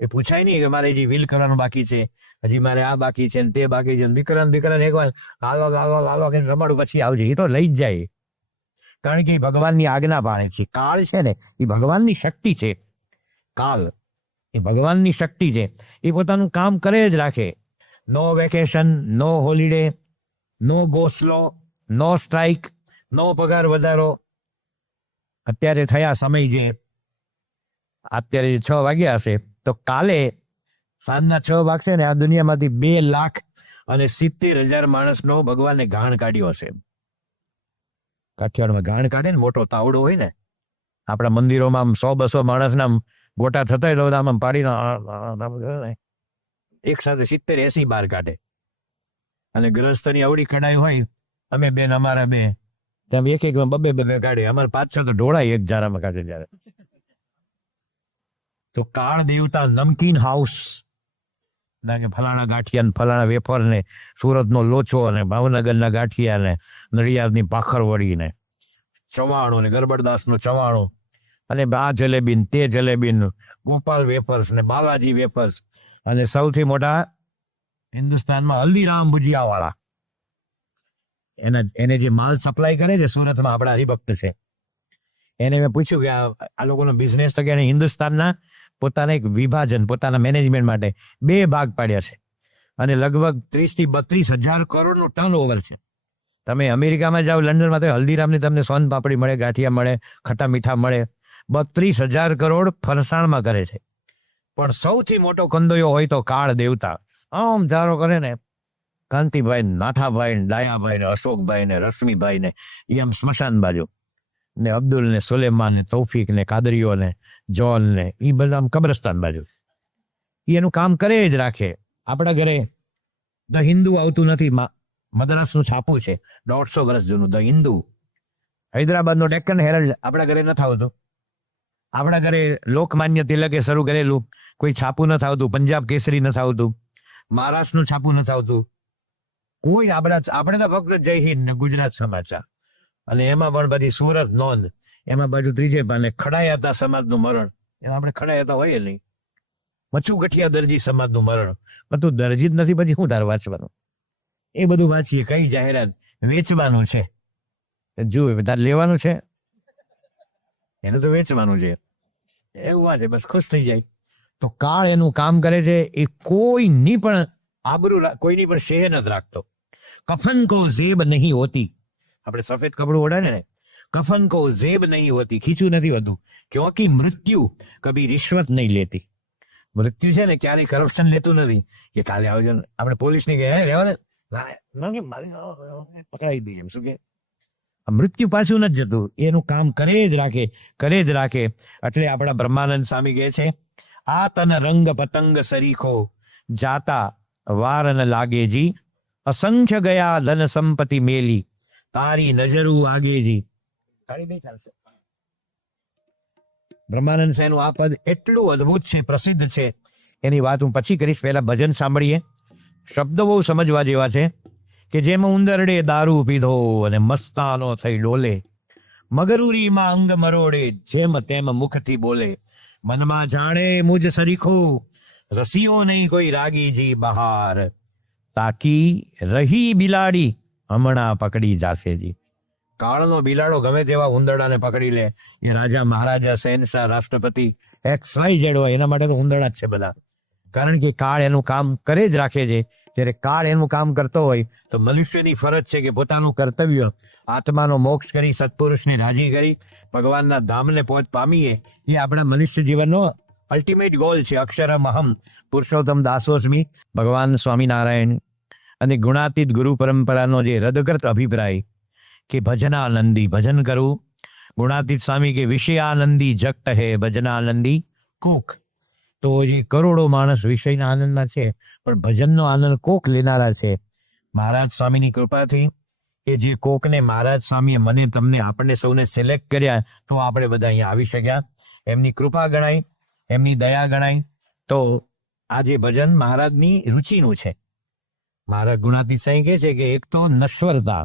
એ પૂછાય નહીં કે મારે હજી વિલ કરવાનું બાકી છે, હજી મારે આ બાકી છે ને તે બાકી છે, વિકરણ એકવાર હાલો કે રમાડું પછી આવજે, એ તો લઈ જ જાય. કારણ કે એ ભગવાનની આજ્ઞા પાડે છે. કાળ છે ને એ ભગવાનની શક્તિ છે. કાળ એ ભગવાનની શક્તિ છે, એ પોતાનું કામ કરે જ રાખે. નો વેકેશન, નો હોલિડે, નો ગોસ્લો, નો સ્ટ્રાઇક, નો પગાર વધારો. અત્યારે થયા સમય છે, અત્યારે 6 વાગ્યા હશે તો કાલે સાંજના 6 વાગશે ને આ દુનિયામાંથી 2,70,000 માણસનો ભગવાને ગાણ કાઢ્યો હશે. કાઠિયાવાડમાં ગાણ કાઢે ને મોટો તાવડો હોય ને, આપણા મંદિરોમાં આમ 100-200 માણસના ગોટા થતા હોય તો આમ પાડીને એક સાથે 70-80 બાર કાઢે. અને ગ્રહસ્થની અવળી કઢાઈ હોય, અમે બેન અમારા બે ત્યાં એક બબે કાઢે. અમારે 5-6 તો ઢોળાય એક જારામાં કાઢે. જયારે તો કાળ દેવતા નમકીન હાઉસ ના કે ફલાણા ગાંઠિયા ને ફલાણા વેફર ને સુરતનો લોચો ને ભાવનગરના ગાંઠિયા ને નડિયાદની ભાખરવડી ને ચવાણો ને ગરબડદાસનો ચવાણો અને આ જલેબી તે જલેબી, ગોપાલ વેફર્સ ને બાલાજી વેફર્સ, અને સૌથી મોટા હિન્દુસ્તાનમાં હલ્દીરામ ભુજિયા વાળા. એને જે માલ સપ્લાય કરે છે સુરતમાં, આપણા હરિભક્ત છે, એને મેં પૂછ્યું કે આ લોકોનો બિઝનેસ તો કે હિન્દુસ્તાનના પોતાના એક વિભાજન, પોતાના મેનેજમેન્ટ માટે 2 ભાગ પાડ્યા છે અને લગભગ 30,000-32,000 કરોડનું ટર્ન ઓવર છે. તમે અમેરિકામાં જાઓ, લંડનમાં તો હલ્દીરામની તમને સોન પાપડી મળે, ગાંઠિયા મળે, ખટ્ટા મીઠા મળે. 32,000 કરોડ ફરસાણમાં કરે છે. પણ સૌથી મોટો કંદોયો હોય તો કાળ દેવતા. આમ ધારો કરે ને કાંતિભાઈ, નાથાભાઈ, ડાયાભાઈ ને અશોકભાઈ ને રશ્મિભાઈ ને એ આમ સ્મશાન બાજુ ને અબ્દુલ ને સુલેમાન ને તૌફીક ને કાદરીઓ ને જોન ને એ બધા કબ્રસ્તાન બાજુ એનું કામ કરે જ રાખે. આપણા ઘરે ધ હિન્દુ આવતું નથી, મદ્રાસનું છાપું છે 150 વર્ષ જૂનું ધ હિન્દુ. હૈદરાબાદનો ડેક્કન હેરલ્ડ આપણા ઘરે નથી આવતું. આપણા ઘરે લોકમાન્ય તિલકે શરૂ કરેલું કોઈ છાપું નથી આવતું. પંજાબ કેસરી નથી આવતું, મહારાષ્ટ્રનું છાપું નથી આવતું. કોઈ આપણે તો ફક્ત જય હિન્દ ને ગુજરાત સમાચાર, અને એમાં પણ બધી સુરત નોંધ, એમાં બાજુ 3 પાને ખડાયાતા સમાજનું મરણ. એમાં આપણે ખડાયાતા હોઈએ નહીં. મચ્છુ ગઠિયા દરજી સમાજનું મરણ. પણ તું દરજી જ નથી, પછી શું તારે વાંચવાનું? એ બધું વાંચીએ. કઈ જાહેરાત વેચવાનું છે, જુએ તારે લેવાનું છે, એને તો વેચવાનું છે, એવું વાંચે બસ ખુશ થઈ જાય. તો કાળ એનું કામ કરે છે. એ કોઈની પણ આબરૂ, કોઈની પણ શેહ નથી રાખતો. કફન કો ઝેબ નહીં હોતી. આપણે સફેદ કપડું ઓઢાને ને, કફન કો ઝેબ નહીં હોતી, ખીચું નથી હોતું. ક્યોંકિ મૃત્યુ કભી રિશ્વત નહીં લેતી. મૃત્યુ છે ને ક્યારેય કરપ્શન લેતું નથી કે કાલે આવજો ને આપણે પોલીસને કહે રહેવા ને પકડાઈ દઈએ એમ. શું કે મૃત્યુ પાછું નથી જતું, એનું કામ કરે જ રાખે. એટલે આપણા બ્રહ્માનંદ સ્વામી કહે છે, આ તન રંગ પતંગ સરીખો જાતા વાર ન લાગે જી, અસંખ્ય ગયા ધન સંપત્તિ મેલી, તારી નજરું આગેજી. ચાલશે. બ્રહ્માનંદ સાહેબનું આ પદ એટલું અદ્ભુત છે, પ્રસિદ્ધ છે, એની વાત હું પછી કરીશ. પહેલા ભજન સાંભળીએ. શબ્દો બહુ સમજવા જેવા છે કે જેમ ઉંદરડે દારૂ પીધો અને મસ્તાનો થઈ ડોલે, મગરૂરીમાં અંગ મરોડે જેમ તેમ મુખથી બોલે, મનમાં જાણે મુજ સરીખો રસીઓ નહીં કોઈ રાગીજી બહાર, તાકી રહી બિલાડી હમણાં પકડી જાશેજી. કાળનો બિલાડો ગમે તેવા ઉંદરડાને પકડી લે, એ રાજા મહારાજા શહેનશાહ રાષ્ટ્રપતિ XYZ હોય, એના માટે તો ઉંદરડા જ છે બધા. કારણ કે કાળ એનું કામ કરે જ રાખે છે. જ્યારે કાળ એનું કામ કરતો હોય તો મનુષ્યની ફરજ છે કે પોતાનું કર્તવ્ય આત્માનો મોક્ષ કરી સત્પુરુષને રાજી કરી ભગવાનના ધામને પહોંચ પામીએ, એ આપણા મનુષ્ય જીવનનો અલ્ટિમેટ ગોલ છે. અક્ષરમ અહમ પુરુષોત્તમ દાસોસ્મી. ભગવાન સ્વામિનારાયણ અને ગુણાતીત ગુરુ પરંપરાનો જે રદગર્ત અભિપ્રાય કે ભજનાનંદી ભજન કરવું, ગુણાતીત સ્વામી કે વિષયાનંદી જગત હે ભજનાનંદી કોક. તો જે કરોડો માણસ વિષયના આનંદમાં છે, પણ ભજનનો આનંદ કોક લેનારા છે. મહારાજ સ્વામીની કૃપાથી કે જે કોકને મહારાજ સ્વામીએ મને તમને આપણને સૌને સિલેક્ટ કર્યા, તો આપણે બધા અહીંયા આવી શક્યા. એમની કૃપા ગણાય, એમની દયા ગણાય. તો આ જે ભજન મહારાજની રુચિનું છે. મહારાજ ગુણાતીત સાંઈ કહે છે કે એક તો નશ્વરતા,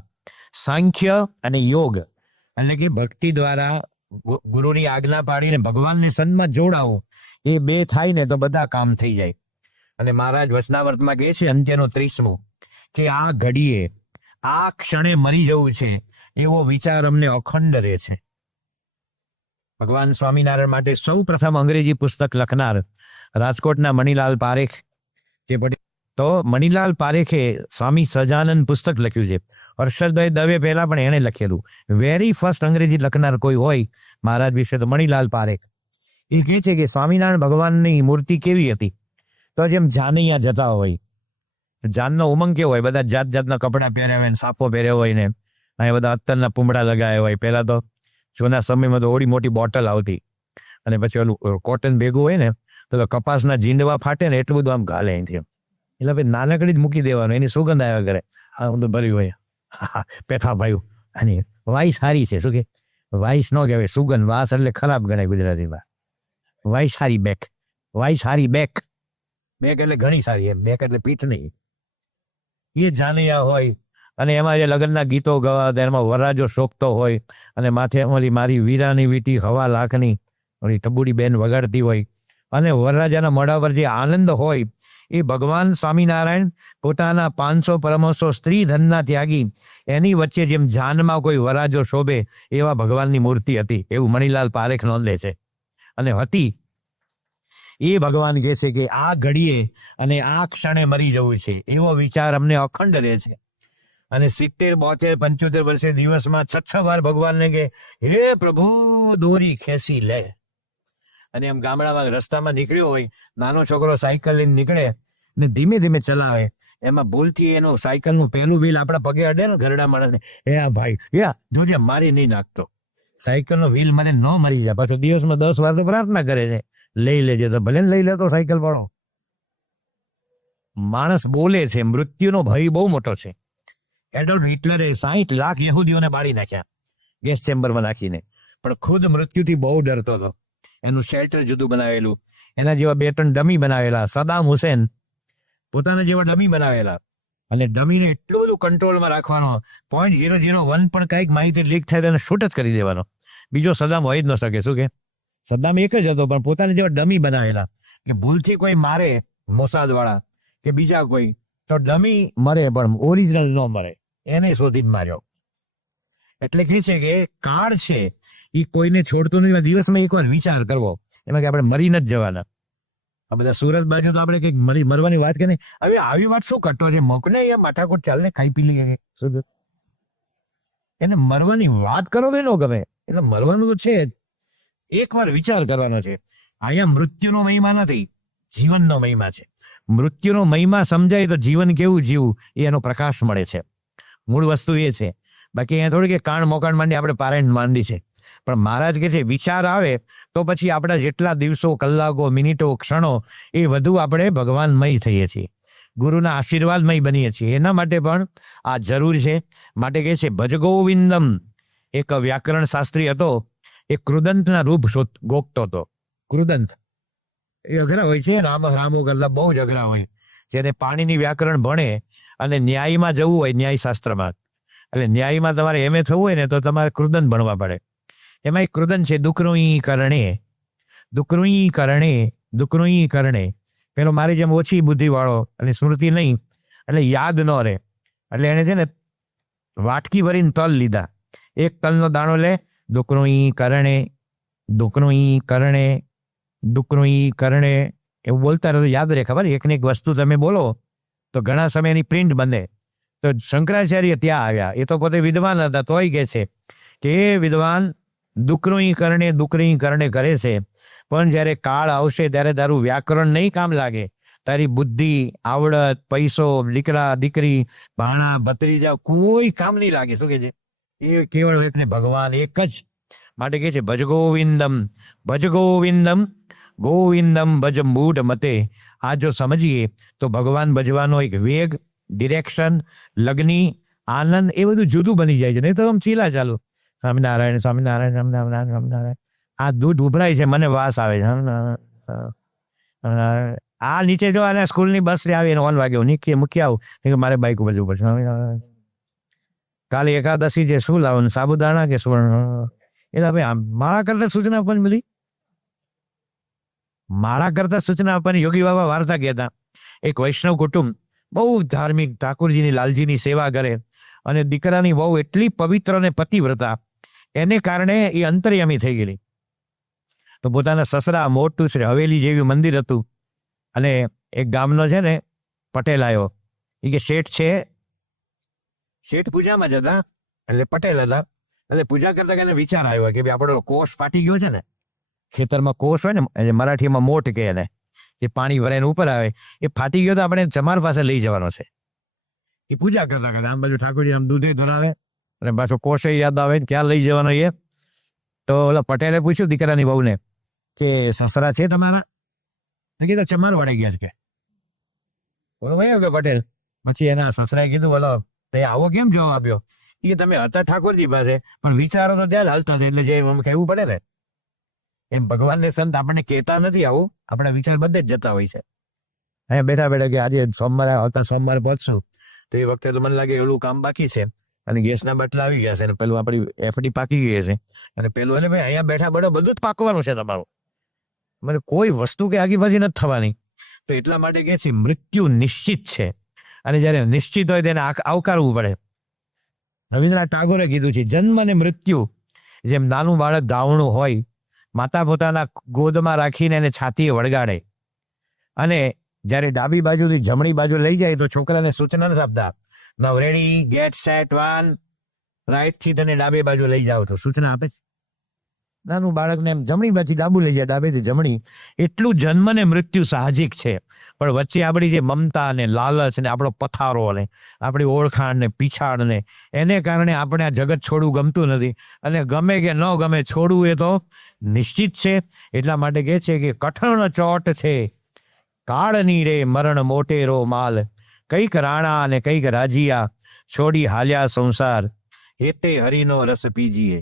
સાંખ્ય અને યોગ, એટલે કે ભક્તિ દ્વારા ગુરુની આજ્ઞા પાડીને ભગવાનને સંતમાં જોડાવો, એ બે થાય ને તો બધા કામ થઈ જાય. અને મહારાજ વચનામૃતમાં કહે છે અંત્યનો 30મું કે આ ઘડીએ આ ક્ષણે મરી જવું છે એવો વિચાર અમને અખંડ રહે છે. ભગવાન સ્વામિનારાયણ માટે સૌ પ્રથમ અંગ્રેજી પુસ્તક લખનાર રાજકોટના મણિલાલ પારેખ જે તો મણિલાલ પારેખે સ્વામી સહજાનંદ પુસ્તક લખ્યું છે. હર્ષદભાઈ દવે પહેલા પણ એણે લખેલું. વેરી ફર્સ્ટ અંગ્રેજી લખનાર કોઈ હોય મહારાજ વિશે તો મણિલાલ પારેખ. એ કહે છે કે સ્વામિનારાયણ ભગવાનની મૂર્તિ કેવી હતી, તો જેમ જાનૈયા જતા હોય, જાનનો ઉમંગ કેવો હોય, બધા જાત જાતના કપડાં પહેર્યા હોય ને સાપો પહેર્યો હોય ને અહીંયા બધા અત્તરના પૂમડા લગાવ્યા હોય. પહેલા તો જૂના સમયમાં તો ઓડી મોટી બોટલ આવતી, અને પછી ઓલું કોટન ભેગું હોય ને તો કપાસના જીંડવા ફાટે ને એટલું બધું આમ ઘાલે અહીંથી, એટલે ભાઈ નાનકડી જ મૂકી દેવાનું, એની સુગંધ આવ્યા કરે. આ બધું ભર્યું હોય. પેથા ભાઈ અને વાઈસ સારી છે. શું કે વાઈસ ન કહેવાય, સુગંધ. વાસ એટલે ખરાબ ગણાય ગુજરાતીમાં. વાઈસ સારી બેક, વાઈસ સારી બેક. બેક એટલે ઘણી સારી, એમ બેક એટલે પીઠ નહીં. એ જાનૈયા હોય અને એમાં જે લગ્નના ગીતો ગવાતા, એમાં વરરાજો શોખતો હોય અને માથે ઓલી મારી વીરાની વીટી હવા લાખની ઓલી તબુડી બેન વગાડતી હોય, અને વરરાજાના મોઢા પર જે આનંદ હોય એ ભગવાન સ્વામિનારાયણ પોતાના 500 પરમહંસો સ્ત્રી ધનના ત્યાગી, એની વચ્ચે જેમ જાનમાં કોઈ વરાજો શોભે એવા ભગવાનની મૂર્તિ હતી, એવું મણિલાલ પારેખ નોંધે છે. અને હતી એ ભગવાન કહે છે કે આ ઘડીએ અને આ ક્ષણે મરી જવું છે એવો વિચાર અમને અખંડ રહે છે. અને 70, 72, 75 વર્ષે દિવસમાં 6 વાર ભગવાનને કે હે પ્રભુ દોરી ખેંચી લે. અને એમ ગામડામાં રસ્તામાં નીકળ્યો હોય, નાનો છોકરો સાયકલ લઈને નીકળે ને ધીમે ધીમે ચલાવે, એમાં ભૂલથી એનું સાયકલનું પહેલું વ્હીલ આપણા પગે અડે ને ઘરડા માણસને, હે ભાઈ જોજે મારી નહીં નાખતો, સાયકલનો વ્હીલ મને ન મરી જાય. પાછો દિવસમાં 10 વાર તો પ્રાર્થના કરે છે, લઈ લેજે. તો ભલે લઈ લેતો સાયકલ વાળો. માણસ બોલે છે, મૃત્યુનો ભય બહુ મોટો છે. એડોલ્ફ હિટલરે 60 લાખ યહૂદીઓને બાળી નાખ્યા ગેસ ચેમ્બરમાં નાખીને, પણ ખુદ મૃત્યુથી બહુ ડરતો હતો. એનું શેલ્ટર જુદું બનાવેલું, એના જેવા 2-3 ડમી બનાવેલા. સદામ હુસેન પોતાના જેવા ડમી બનાવેલા, અને ડમીને એટલું બધું કંટ્રોલમાં રાખવાનો, 0.001 પણ કાંઈક માહિતી લીક થાય તો એને શૂટ જ કરી દેવાનો. બીજો સદામ હોય જ ન શકે. શું કે સદામ એક જ હતો, પણ પોતાના જેવા ડમી બનાવેલા કે ભૂલથી કોઈ મારે મોસાદ વાળા કે બીજા કોઈ તો ડમી મરે પણ ઓરિજિનલ ન મરે, એને શોધી જ માર્યો. એટલે કે છે કે કાળ છે એ કોઈને છોડતો નથી. દિવસમાં એકવાર વિચાર કરવો એમાં કે આપણે મરી નથી જવાના. આ બધા સુરત બાજુ તો આપણે કંઈક મરવાની વાત કે નહીં. હવે આવી વાત શું કટો છે, મોકને એ માથાકોટ ચાલને ખાઈ પી લઈએ. એને મરવાની વાત કરો કે ન ગમે, એટલે મરવાનું તો છે જ. એકવાર વિચાર કરવાનો છે. અહીંયા મૃત્યુનો મહિમા નથી, જીવનનો મહિમા છે. મૃત્યુનો મહિમા સમજાય તો જીવન કેવું જીવવું એનો પ્રકાશ મળે છે. મૂળ વસ્તુ એ છે. બાકી અહીંયા થોડી કે કાણ મોકાણ માંડી આપણે પારાયણ માંડી છે. પણ મહારાજ કે છે વિચાર આવે તો પછી આપણા જેટલા દિવસો, કલાકો, મિનિટો, ક્ષણો એ વધુ આપણે ભગવાનમય થઈએ છીએ. ગુરુના આશીર્વાદમય બનીએ છીએ. એના માટે પણ આ જરૂર છે. માટે કહે છે ભજ ગોવિંદમ. એક વ્યાકરણ શાસ્ત્રી હતો, એ કૃદંતના રૂપ ગોખતો હતો. કૃદંત એ અઘરા હોય છે, રામો કરતા બહુ જ અઘરા હોય. જેને પાણીની વ્યાકરણ ભણે અને ન્યાયમાં જવું હોય, ન્યાયશાસ્ત્રમાં, એટલે ન્યાયમાં તમારે એમએ થવું હોય ને તો તમારે કૃદંત ભણવા પડે. એમાં એક કૃદંત છે દુકૃઈ કરણે. દુકૃઈ કરણે, દુકૃઈ કરણે. પેલો મારી જેમ ઓછી બુદ્ધિવાળો અને સ્મૃતિ નહીં, એટલે યાદ ન રહે, એટલે એને છે ને વાટકી ભરીને તલ લીધા. એક તલનો દાણો લે, દુકૃઈ કરણે, દુકૃઈ કરણે, દુકૃઈ કરણે, એવું બોલતા રહો, યાદ રહે. ખબર એકને એક વસ્તુ તમે બોલો તો ઘણા સમયની પ્રિન્ટ બને. તો શંકરાચાર્ય ત્યાં આવ્યા. એ તો પોતે વિદ્વાન હતા, તોય કહે છે કે એ વિદ્વાન દુકૃઈ કરણે કરે છે, પણ જ્યારે કાળ આવશે ત્યારે તારું વ્યાકરણ નહીં કામ લાગે. તારી બુદ્ધિ, આવડત, પૈસો, દીકરા દીકરી, ભાણા ભત્રીજા કોઈ કામ નહીં લાગે. શું કે છે? એ કેવળ એકને ભગવાન એક જ. માટે કહે છે ભજ ગોવિંદમ, ભજ ગોવિંદમ, ગોવિંદમ ભજ મૂઢ મતે. આ જો સમજીએ તો ભગવાન ભજવાનો એક વેગ, ડિરેક્શન, લગ્ની, આનંદ એ બધું જુદું બની જાય છે. નહીં તો આમ ચીલા ચાલો સ્વામિનારાયણ સ્વામિનારાયણ સ્વામિનારાયણ સ્વામિનારાયણ. આ દૂધ ઉભરાય છે, મને વાસ આવે છે. આ નીચે જો આને સ્કૂલની બસ આવે એને 1 વાગ્યો મૂકી આવું, મારે બાઇક ઉપર જવું પડશે. કાલે એકાદશી છે, શું લાવવાનું? સાબુદાણા કે સુવર્ણ? એટલે ભાઈ માળા કરતા સૂચના આપવાની બધી, માળા કરતા સૂચના આપવાની. યોગી બાબા વાર્તા કહેતા, એક વૈષ્ણવ કુટુંબ બહુ ધાર્મિક, ઠાકોરજીની લાલજીની સેવા કરે, અને દીકરાની વહુ એટલી પવિત્ર અને પતિવ્રતા, એને કારણે એ અંતર્યામી થઈ ગયેલી. તો પોતાના સસરા મોટું છે, હવેલી જેવી મંદિર હતું, અને એક ગામનો છે ને પટેલ આવ્યો. એ કે શેઠ છે, શેઠ પૂજામાં જ હતા, એટલે પટેલ હતા. એટલે પૂજા કરતા કે વિચાર આવ્યો કે ભાઈ આપણો કોષ ફાટી ગયો છે ને, ખેતરમાં કોષ હોય ને, મરાઠીમાં મોટ કહે એને, એ પાણી ભરાઈને ઉપર આવે, એ ફાટી ગયો તો આપણે ચમાર પાસે લઈ જવાનો છે. એ પૂજા કરતા કરતા આમ બાજુ ઠાકોરજી આમ દૂધે ધરાવે, અને પાછો કોષે યાદ આવે ક્યાં લઈ જવાનો એ. તો ઓલા પટેલે પૂછ્યું દીકરાની વહુને કે સસરા છે તમારા? કીધું ચમાર વળી ગયા છે કે. બોલો ભાઈ કે પટેલ. પછી એના સસરાએ કીધું બોલો તે આવો કેમ જવાબ આપ્યો? એ તમે હતા ઠાકોરજી પાસે, પણ વિચારો તો ત્યાં જ હાલતા છે, એટલે જે કહેવું પડે ને એમ. ભગવાનને સંત આપણને કહેતા નથી આવું, આપણા વિચાર બધે જ જતા હોય છે. અહીંયા બેઠા બેઠા કે આજે સોમવારે આવતા સોમવારે પહોંચશું, તો એ વખતે તો મને લાગે એવડું કામ બાકી છે, અને ગેસના બાટલા આવી ગયા છે, અને પેલું આપણી એફડી પાકી ગઈ છે, અને પેલું એટલે ભાઈ અહીંયા બેઠા બેઠા બધું જ પાકવાનું છે તમારું. મને કોઈ વસ્તુ કે આગી પાછી નથી થવાની. તો એટલા માટે કે છે મૃત્યુ નિશ્ચિત છે, અને જ્યારે નિશ્ચિત હોય તેને આવકારવું પડે. રવિન્દ્રનાથ ટાગોરે કીધું છે જન્મ અને મૃત્યુ જેમ નાનું બાળક ગાવણું હોય, માતા પોતાના ગોદમાં રાખીને એને છાતીએ વળગાડે, અને જ્યારે ડાબી બાજુથી જમણી બાજુ લઈ જાય તો છોકરાને સૂચના નથી આપતા, now ready get set one right થી તને ડાબી બાજુ લઈ જાવ, તો સૂચના આપે છે. નાનું બાળકને એમ જમણી બાજુ ડાબુ લઈ જાય, ડાબેથી જમણી. એટલું જન્મ ને મૃત્યુ સાહજિક છે, પણ વચ્ચે આપણી જે મમતા ને લાલચ ને આપણો પથારો ને આપણી ઓળખાણ ને પીછાડ ને એને કારણે આપણે આ જગત છોડવું ગમતું નથી, અને ગમે કે ન ગમે છોડવું એ તો નિશ્ચિત છે. એટલા માટે કહે છે કે કઠણ ચોટ છે કાળની રે મરણ મોટેરો માલ, કઈક રાણા અને કઈક રાજીયા છોડી હાલ્યા સંસાર, હેતે હરિનો રસ પીજીએ.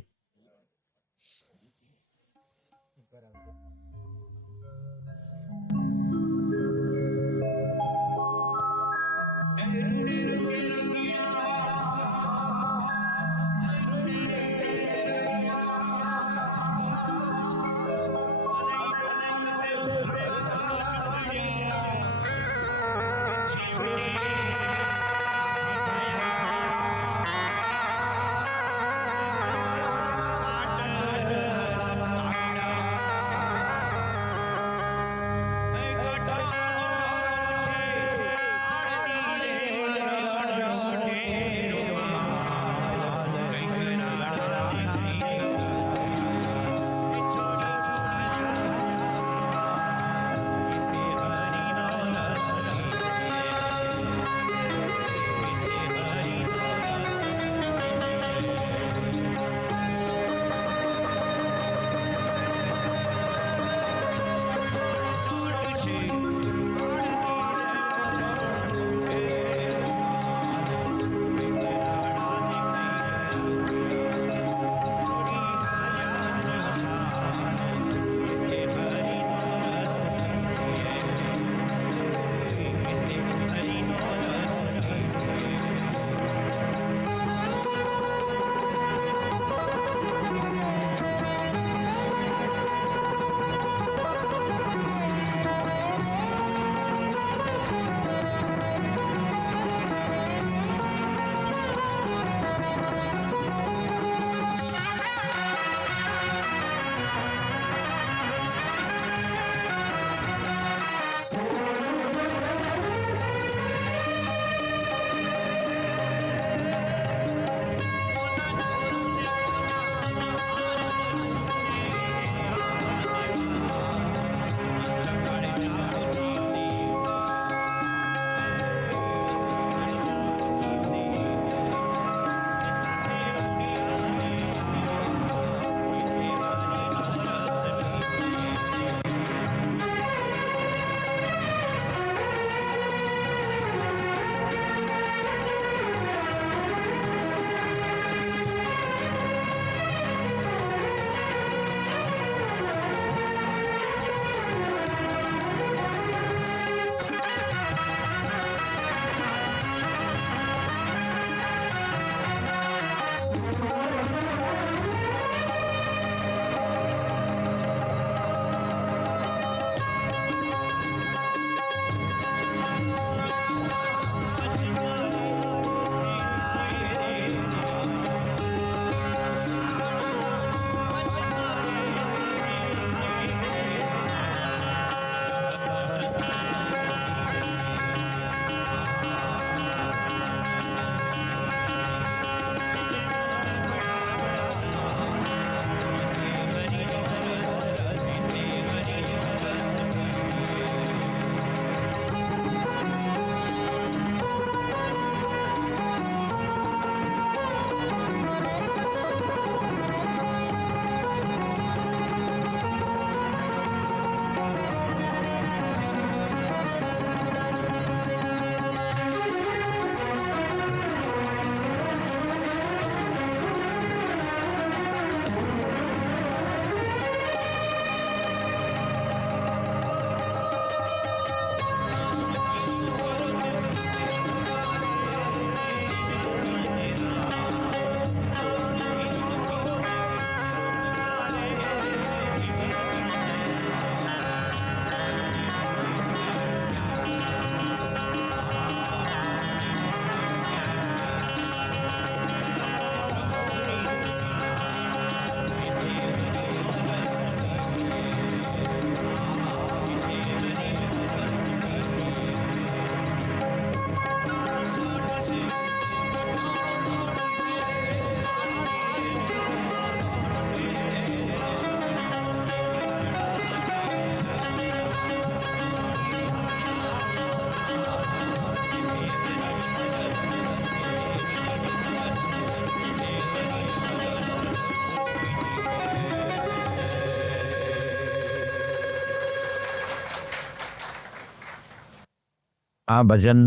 આ ભજન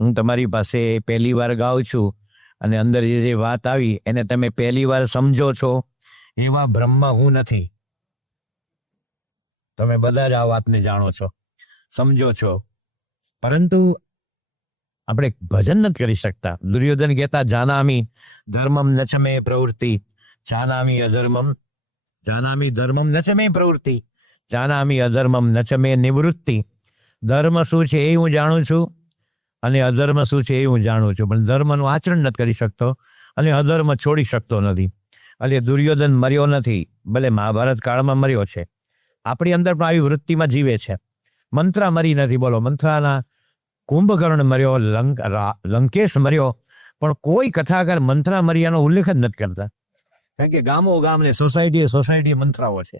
હું તમારી પાસે પહેલી વાર ગાઉં છું અને અંદર જે વાત આવી એને તમે પહેલી વાર સમજો છો, એવા બ્રહ્મ હું નથી. તમે બધા જ આ વાતને જાણો છો, સમજો છો, પરંતુ આપણે ભજન નથી કરી શકતા. દુર્યોધન કહેતા જાનામી ધર્મમ નચમે પ્રવૃત્તિ, જાનામી અધર્મમ, જાનામી ધર્મમ નચમે પ્રવૃત્તિ, જાનામી અધર્મમ નચમે નિવૃત્તિ. ધર્મ શું છે એ હું જાણું છું અને અધર્મ શું છે એ હું જાણું છું, પણ ધર્મનું આચરણ નથી કરી શકતો અને અધર્મ છોડી શકતો નથી. એટલે દુર્યોધન મર્યો નથી, ભલે મહાભારત કાળમાં મર્યો છે, આપણી અંદર પણ આવી વૃત્તિમાં જીવે છે. મંત્રા મરી નથી, બોલો, મંત્રાના કુંભકર્ણ મર્યો, લંકેશ મર્યો, પણ કોઈ કથાકાર મંત્રા મર્યાનો ઉલ્લેખ જ નથી કરતા. કારણ કે ગામો ગામને સોસાયટી મંત્રાઓ છે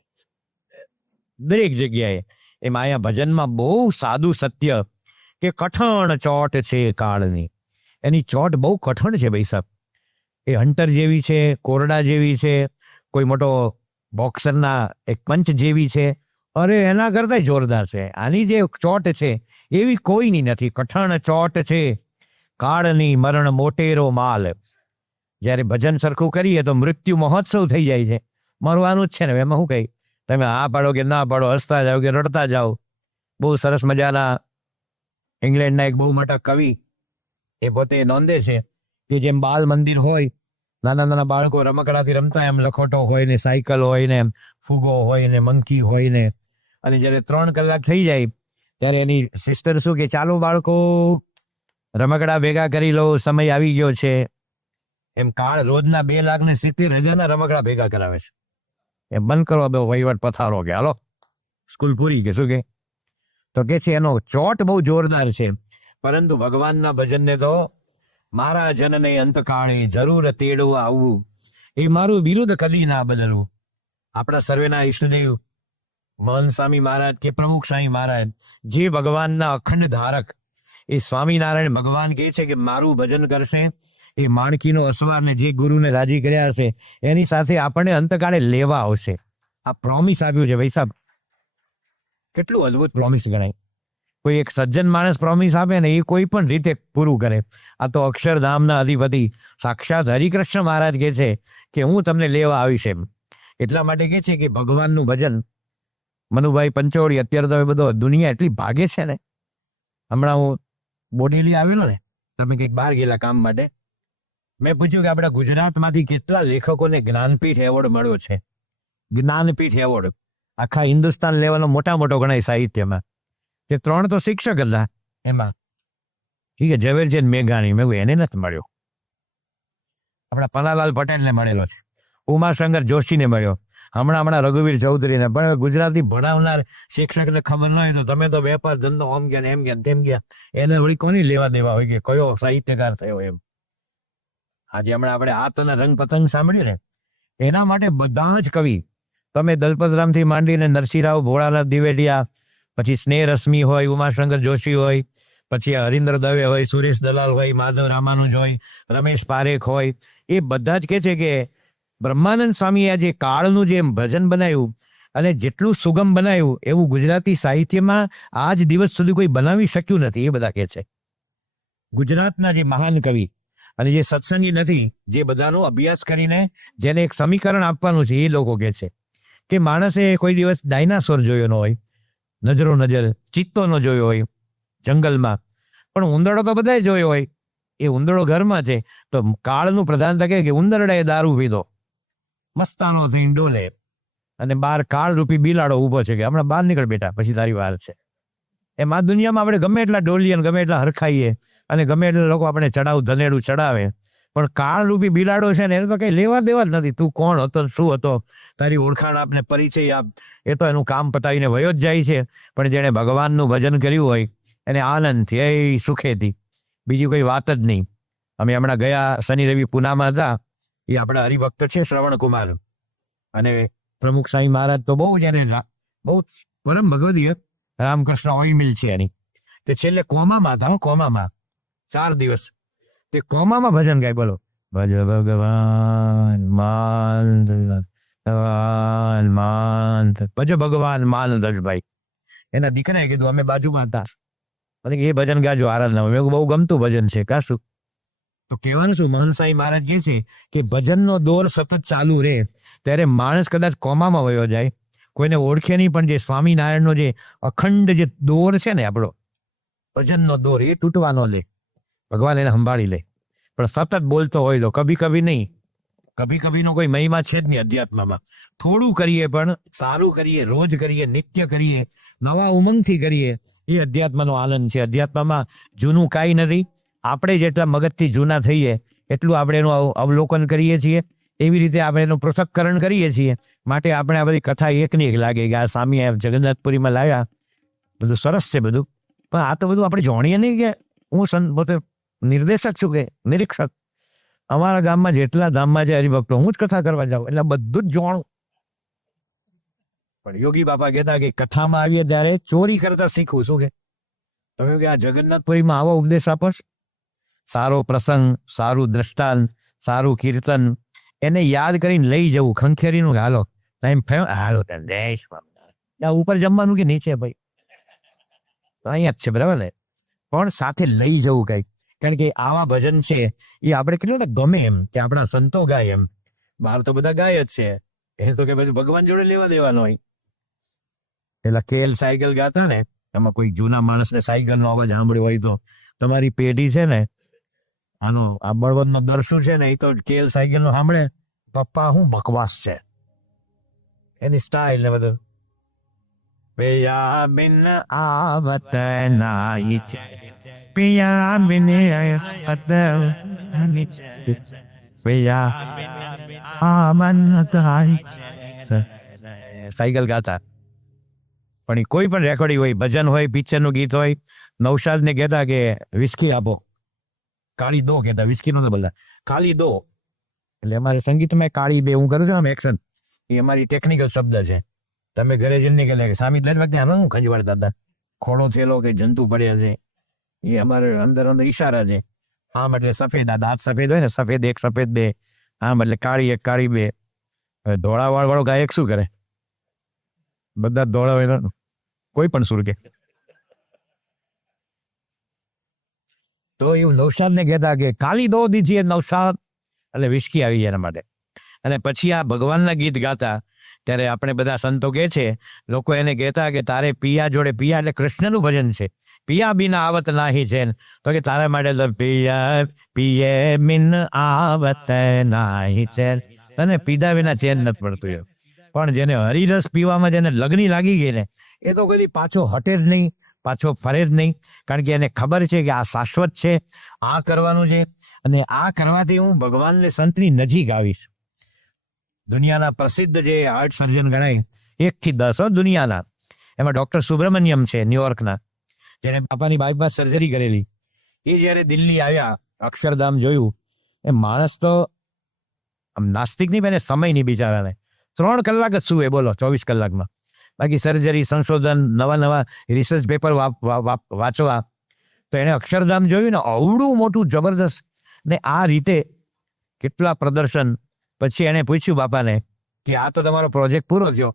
દરેક જગ્યાએ. એમાં અહીંયા ભજનમાં બહુ સાદું સત્ય કે કઠણ ચોટ છે કાળની. એની ચોટ બહુ કઠણ છે ભાઈ સાહેબ. એ હન્ટર જેવી છે, કોરડા જેવી છે, કોઈ મોટો બોક્સરના એક પંચ જેવી છે. અરે એના કરતા જોરદાર છે. આની જે ચોટ છે એવી કોઈની નથી. કઠણ ચોટ છે કાળની, મરણ મોટેરો માલ. જ્યારે ભજન સરખું કરીએ તો મૃત્યુ મહોત્સવ થઈ જાય છે. મરવાનું જ છે ને, એમાં શું કહી, તમે હા પાડો કે ના પાડો, હસતા જાઓ કે રડતા જાઓ. બહુ સરસ મજાના ઇંગ્લેન્ડના એક બહુ મોટા કવિ એ પોતે નોંધે છે કે જેમ બાલ મંદિર હોય, નાના નાના બાળકો રમકડાથી રમતા, એમ લખોટો હોય ને, સાયકલ હોય ને, ફુગો હોય ને, મંકી હોય ને, અને જ્યારે 3 કલાક થઈ જાય ત્યારે એની સિસ્ટર શું કે, ચાલો બાળકો રમકડા ભેગા કરી લો, સમય આવી ગયો છે. એમ કાળ રોજના 2,70,000 રમકડા ભેગા કરાવે છે. એ બંધ કરો બે વહીવટ પથારો, કે હાલો સ્કૂલ પૂરી, કે શું કે. તો કે છે એનો ચોટ બહુ જોરદાર છે. પરંતુ ભગવાનના ભજનને તો મારા જનને અંતકાળે જરૂર તેડવા આવવું, એ મારું બિરુદ કદી ના બદલવું. આપણા સર્વેના ઈષ્ટદેવ મહંત સ્વામી મહારાજ કે પ્રમુખ સ્વામી મહારાજ, જે ભગવાનના અખંડ ધારક, એ સ્વામિનારાયણ ભગવાન કહે છે કે મારું ભજન કરશે એ માણકીનો અસવારને જે ગુરુને રાજી કર્યા હશે એની સાથે આપણને અંતકાળે લેવા આવશે. આ પ્રોમિસ આપ્યું છે ભાઈ સાહેબ. કેટલું અદ્ભુત પ્રોમિસ ગણાય. કોઈ એક સજ્જન માણસ પ્રોમિસ આપે ને, એ કોઈ પણ રીતે પૂરું કરે. આ તો અક્ષરધામના અધિપતિ સાક્ષાત હરિકૃષ્ણ મહારાજ કહે છે કે હું તમને લેવા આવીશ એમ. એટલા માટે કહે છે કે ભગવાનનું ભજન, મનુભાઈ પંચોળી, અત્યારે તો બધો દુનિયા એટલી ભાગે છે ને. હમણાં હું બોડેલી આવેલો ને, તમે કંઈક બહાર ગયેલા કામ માટે, મેં પૂછ્યું કે આપણા ગુજરાતમાંથી કેટલા લેખકોને જ્ઞાનપીઠ એવોર્ડ મળ્યો છે. જ્ઞાનપીઠ એવોર્ડ આખા હિન્દુસ્તાન લેવલનો મોટા મોટો ગણાય સાહિત્યમાં. તે 3 તો શિક્ષક હતા એમાં. ઠીક છે, ઝવેરચંદ મેઘાણી, મેં એને નથી મળ્યો. આપણા પન્નાલાલ પટેલને મળેલો છે, ઉમાશંકર જોશીને મળ્યો, હમણાં રઘુવીર ચૌધરીને. પણ ગુજરાતી ભણાવનાર શિક્ષકને ખબર ન હોય તો તમે તો વેપાર ધંધો આમ ગયા એમ ગયા તેમ ગયા, એને વળી કોની લેવા દેવા હોય કે કયો સાહિત્યકાર થયો એમ. આજે હમણાં આપણે આત અને રંગ પતંગ સાંભળ્યું ને, એના માટે બધા જ કવિ, તમે દલપતરામથી માંડીને નરસિંહરાવ, ભોળાનાથ દિવેલિયા, પછી સ્નેહ રશ્મિ હોય, ઉમાશંકર જોશી હોય, પછી હરીન્દ્ર દવે હોય, સુરેશ દલાલ હોય, માધવ રામાનુજ હોય, રમેશ પારેખ હોય, એ બધા જ કહે છે કે બ્રહ્માનંદ સ્વામીએ આ જે કાળનું જે ભજન બનાવ્યું અને જેટલું સુગમ બનાવ્યું એવું ગુજરાતી સાહિત્યમાં આજ દિવસ સુધી કોઈ બનાવી શક્યું નથી. એ બધા કહે છે. ગુજરાતના જે મહાન કવિ અને જે સત્સંગી નથી, જે બધાનો અભ્યાસ કરીને જેને એક સમીકરણ આપવાનું છે, એ લોકો કહે છે કે માણસે કોઈ દિવસ ડાયનાસોર જોયો ન હોય, નજરો નજર ચિત્તો ન જોયો હોય જંગલમાં, પણ ઉંદરડો તો બધાએ જોયો હોય. એ ઉંદરડો ઘરમાં છે તો કાળનું પ્રધાનતા કહે કે ઉંદરડાએ દારૂ પીધો, મસ્તાનો થઈને ડોલે, અને બહાર કાળ રૂપી બિલાડો ઊભો છે કે હમણાં બહાર નીકળ બેટા, પછી તારી વાર છે. એમ આ દુનિયામાં આપણે ગમે એટલા ડોલીએ, ગમે એટલા હરખાઈએ અને ગમે એટલા લોકો આપણે ધનેડું ચડાવે, પણ કાળ રૂપી બિલાડો છે ને એને તો કઈ લેવા દેવા જ નથી. તું કોણ હતો, શું હતો, તારી ઓળખાણ આપને, પરિચય આપ, એ તો એનું કામ પતાવીને વયો જ જાય છે. પણ જેણે ભગવાનનું ભજન કર્યું હોય એને આનંદથી, એ સુખેથી, બીજી કોઈ વાત જ નહીં. અમે હમણાં ગયા શનિ રવિ પૂનામાં હતા, એ આપણા હરિભક્ત છે શ્રવણ કુમાર, અને પ્રમુખ સ્વામી મહારાજ તો બહુ જ એને બહુ પરમ ભગવદીય રામકૃષ્ણ ઓઇલ મિલ છે એની. તે છેલ્લે કોમામાં હતા, કોમામાં 4 દિવસ તે કોમામાં ભજન ગાય. બોલો, ભજ ભગવાન ભજ ભગવાન માલ દશભાઈ. એના દીકરાએ કીધું, અમે બાજુમાં હતા, અને એ ભજન ગાજો આરાધના. મેં કીધું બહુ ગમતું ભજન છે કાશું. તો કહેવાનું શું, મહંસાઈ મહારાજ કહે છે કે ભજનનો દોર સતત ચાલુ રહે ત્યારે માણસ કદાચ કોમામાં વયો જાય, કોઈને ઓળખે નહીં, પણ જે સ્વામિનારાયણનો જે અખંડ જે દોર છે ને આપણો ભજનનો દોર, એ તૂટવાનો લે, ભગવાન એને સંભાળી લે. પણ સતત બોલતો હોય તો કભી કભી નહીં, કભી કભીનો કોઈ મહિમા છે જ નહીં અધ્યાત્મમાં. થોડું કરીએ પણ સારું કરીએ, રોજ કરીએ, નિત્ય કરીએ, નવા ઉમંગથી કરીએ, એ અધ્યાત્મનો આનંદ છે. અધ્યાત્મમાં જૂનું કાંઈ નથી. આપણે જેટલા મગજથી જૂના થઈએ એટલું આપણે એનું અવલોકન કરીએ છીએ, એવી રીતે આપણે એનું પૃથક્કરણ કરીએ છીએ. માટે આપણે આ બધી કથા એકની એક લાગે કે આ સ્વામી જગન્નાથપુરીમાં લાવ્યા, બધું સરસ છે બધું, પણ આ તો બધું આપણે જાણીએ નહીં કે હું પોતે નિર્દેશક છું કે નિરીક્ષક. અમારા ગામમાં જેટલા ધામમાં છે હરિભક્તો, હું જ કથા કરવા જાઉં એટલે બધું જ જાણું. પણ યોગી બાપા કહેતા કે કથામાં આવીએ ત્યારે ચોરી કરતા શીખવું. શું કે તમે કે આ જગન્નાથપુરીમાં આવો ઉપદેશ આપો, સારો પ્રસંગ, સારું દ્રષ્ટાંત, સારું કીર્તન, એને યાદ કરીને લઈ જવું, ખંખેરીનું હાલો ટાઈમ થયો, હાલો દેશ ઉપર જમવાનું કે નીચે ભાઈ અહીંયા જ છે, બરાબર ને, પણ સાથે લઈ જવું કંઈક. કારણ કે આવા ભજન છે એ આપણે કેટલા ગમે એમ કે આપણા સંતો ગાય, એમ બહાર તો બધા ગાય જ છે, એ તો કે પછી ભગવાન જોડે લેવા દેવાનો હોય. પેલા કેલ સાયકલ ગાતા ને, એમાં કોઈ જૂના માણસને સાયકલનો અવાજ સાંભળ્યો હોય તો તમારી પેઢી છે ને, આનો આ બળવંતનો દર શું છે ને, એ તો કેલ સાયકલનો સાંભળે, પપ્પા શું બકવાસ છે એની સ્ટાઇલ ને બધું. પિયા બિન આવત નાઈ છે, પિયા બિન આવત પિયા આમન તાઈ સાયકલ ગાતા. પણ એ કોઈ પણ રેકોર્ડિંગ હોય, ભજન હોય, પિક્ચરનું ગીત હોય, નૌશાદને કહેતા કે વિસ્કી આપો, કાળી દો કહેતા, વિસ્કી નતો બોલતા, કાળી દો. એટલે અમારે સંગીતમાં કાળી બે હું કરું છું આમ એક્શન, એ અમારી ટેકનિકલ શબ્દ છે. તમે ઘરે જઈને કે સ્વામી દર વખતે આનો હું ખંજવાળતા હતા, ખોડો થયેલો કે જંતુ પડ્યા છે, એ અમારે અંદર અંદર ઈશારા છે. આમ એટલે સફેદ, આ દાંત સફેદ હોય ને, સફેદ એક સફેદ બે, આમ એટલે કાળી એક કાળી બે. હવે ધોળાવાળ વાળો ગાયક શું કરે, બધા ધોળા હોય, કોઈ પણ સુર કે. તો એવું નૌશાદને કહેતા કે કાલી દો દીજીએ નૌશાદ, એટલે વિસ્કી આવી જાય એના માટે. અને પછી આ ભગવાનના ગીત ગાતા ત્યારે આપણે બધા સંતો કહે છે, લોકો એને કહેતા કે તારે પિયા જોડે, પિયા એટલે કૃષ્ણનું ભજન છે, પિયા બિન આવત નાહી છે, તો કે તારા માટે પિયા પિયે બિન આવત નાહી છે, અને પીધા વિના ચેન નથી પડતું. પણ જેને હરિરસ પીવામાં જેને લગની લાગી ગઈ ને, એ તો કદી પાછો હટે જ નહીં, પાછો ફરે જ નહીં. કારણ કે એને ખબર છે કે આ શાશ્વત છે, આ કરવાનું છે, અને આ કરવાથી હું ભગવાનને સંતની નજીક આવીશ. દુનિયાના પ્રસિદ્ધ જે હાર્ટ સર્જન ગણાય 1 થી 10 દુનિયાના, એમાં ડોક્ટર સુબ્રમણ્યમ છે ન્યુયોર્કના, જેને બાપાની બાયપાસ સર્જરી કરેલી. એ જ્યારે દિલ્હી આવ્યા, અક્ષરધામ જોયું, એ માણસ તો આમ નાસ્તિક નહીં, પણ સમય નહીં બિચારાને, 3 કલાક જ શું એ બોલો 24 કલાકમાં. બાકી સર્જરી, સંશોધન, નવા નવા રિસર્ચ પેપર વાંચવા. તો એણે અક્ષરધામ જોયું ને, અવડું મોટું જબરદસ્ત, ને આ રીતે કેટલા પ્રદર્શન. પછી એને પૂછ્યું બાપાને કે આ તો તમારો પ્રોજેક્ટ પૂરો થયો,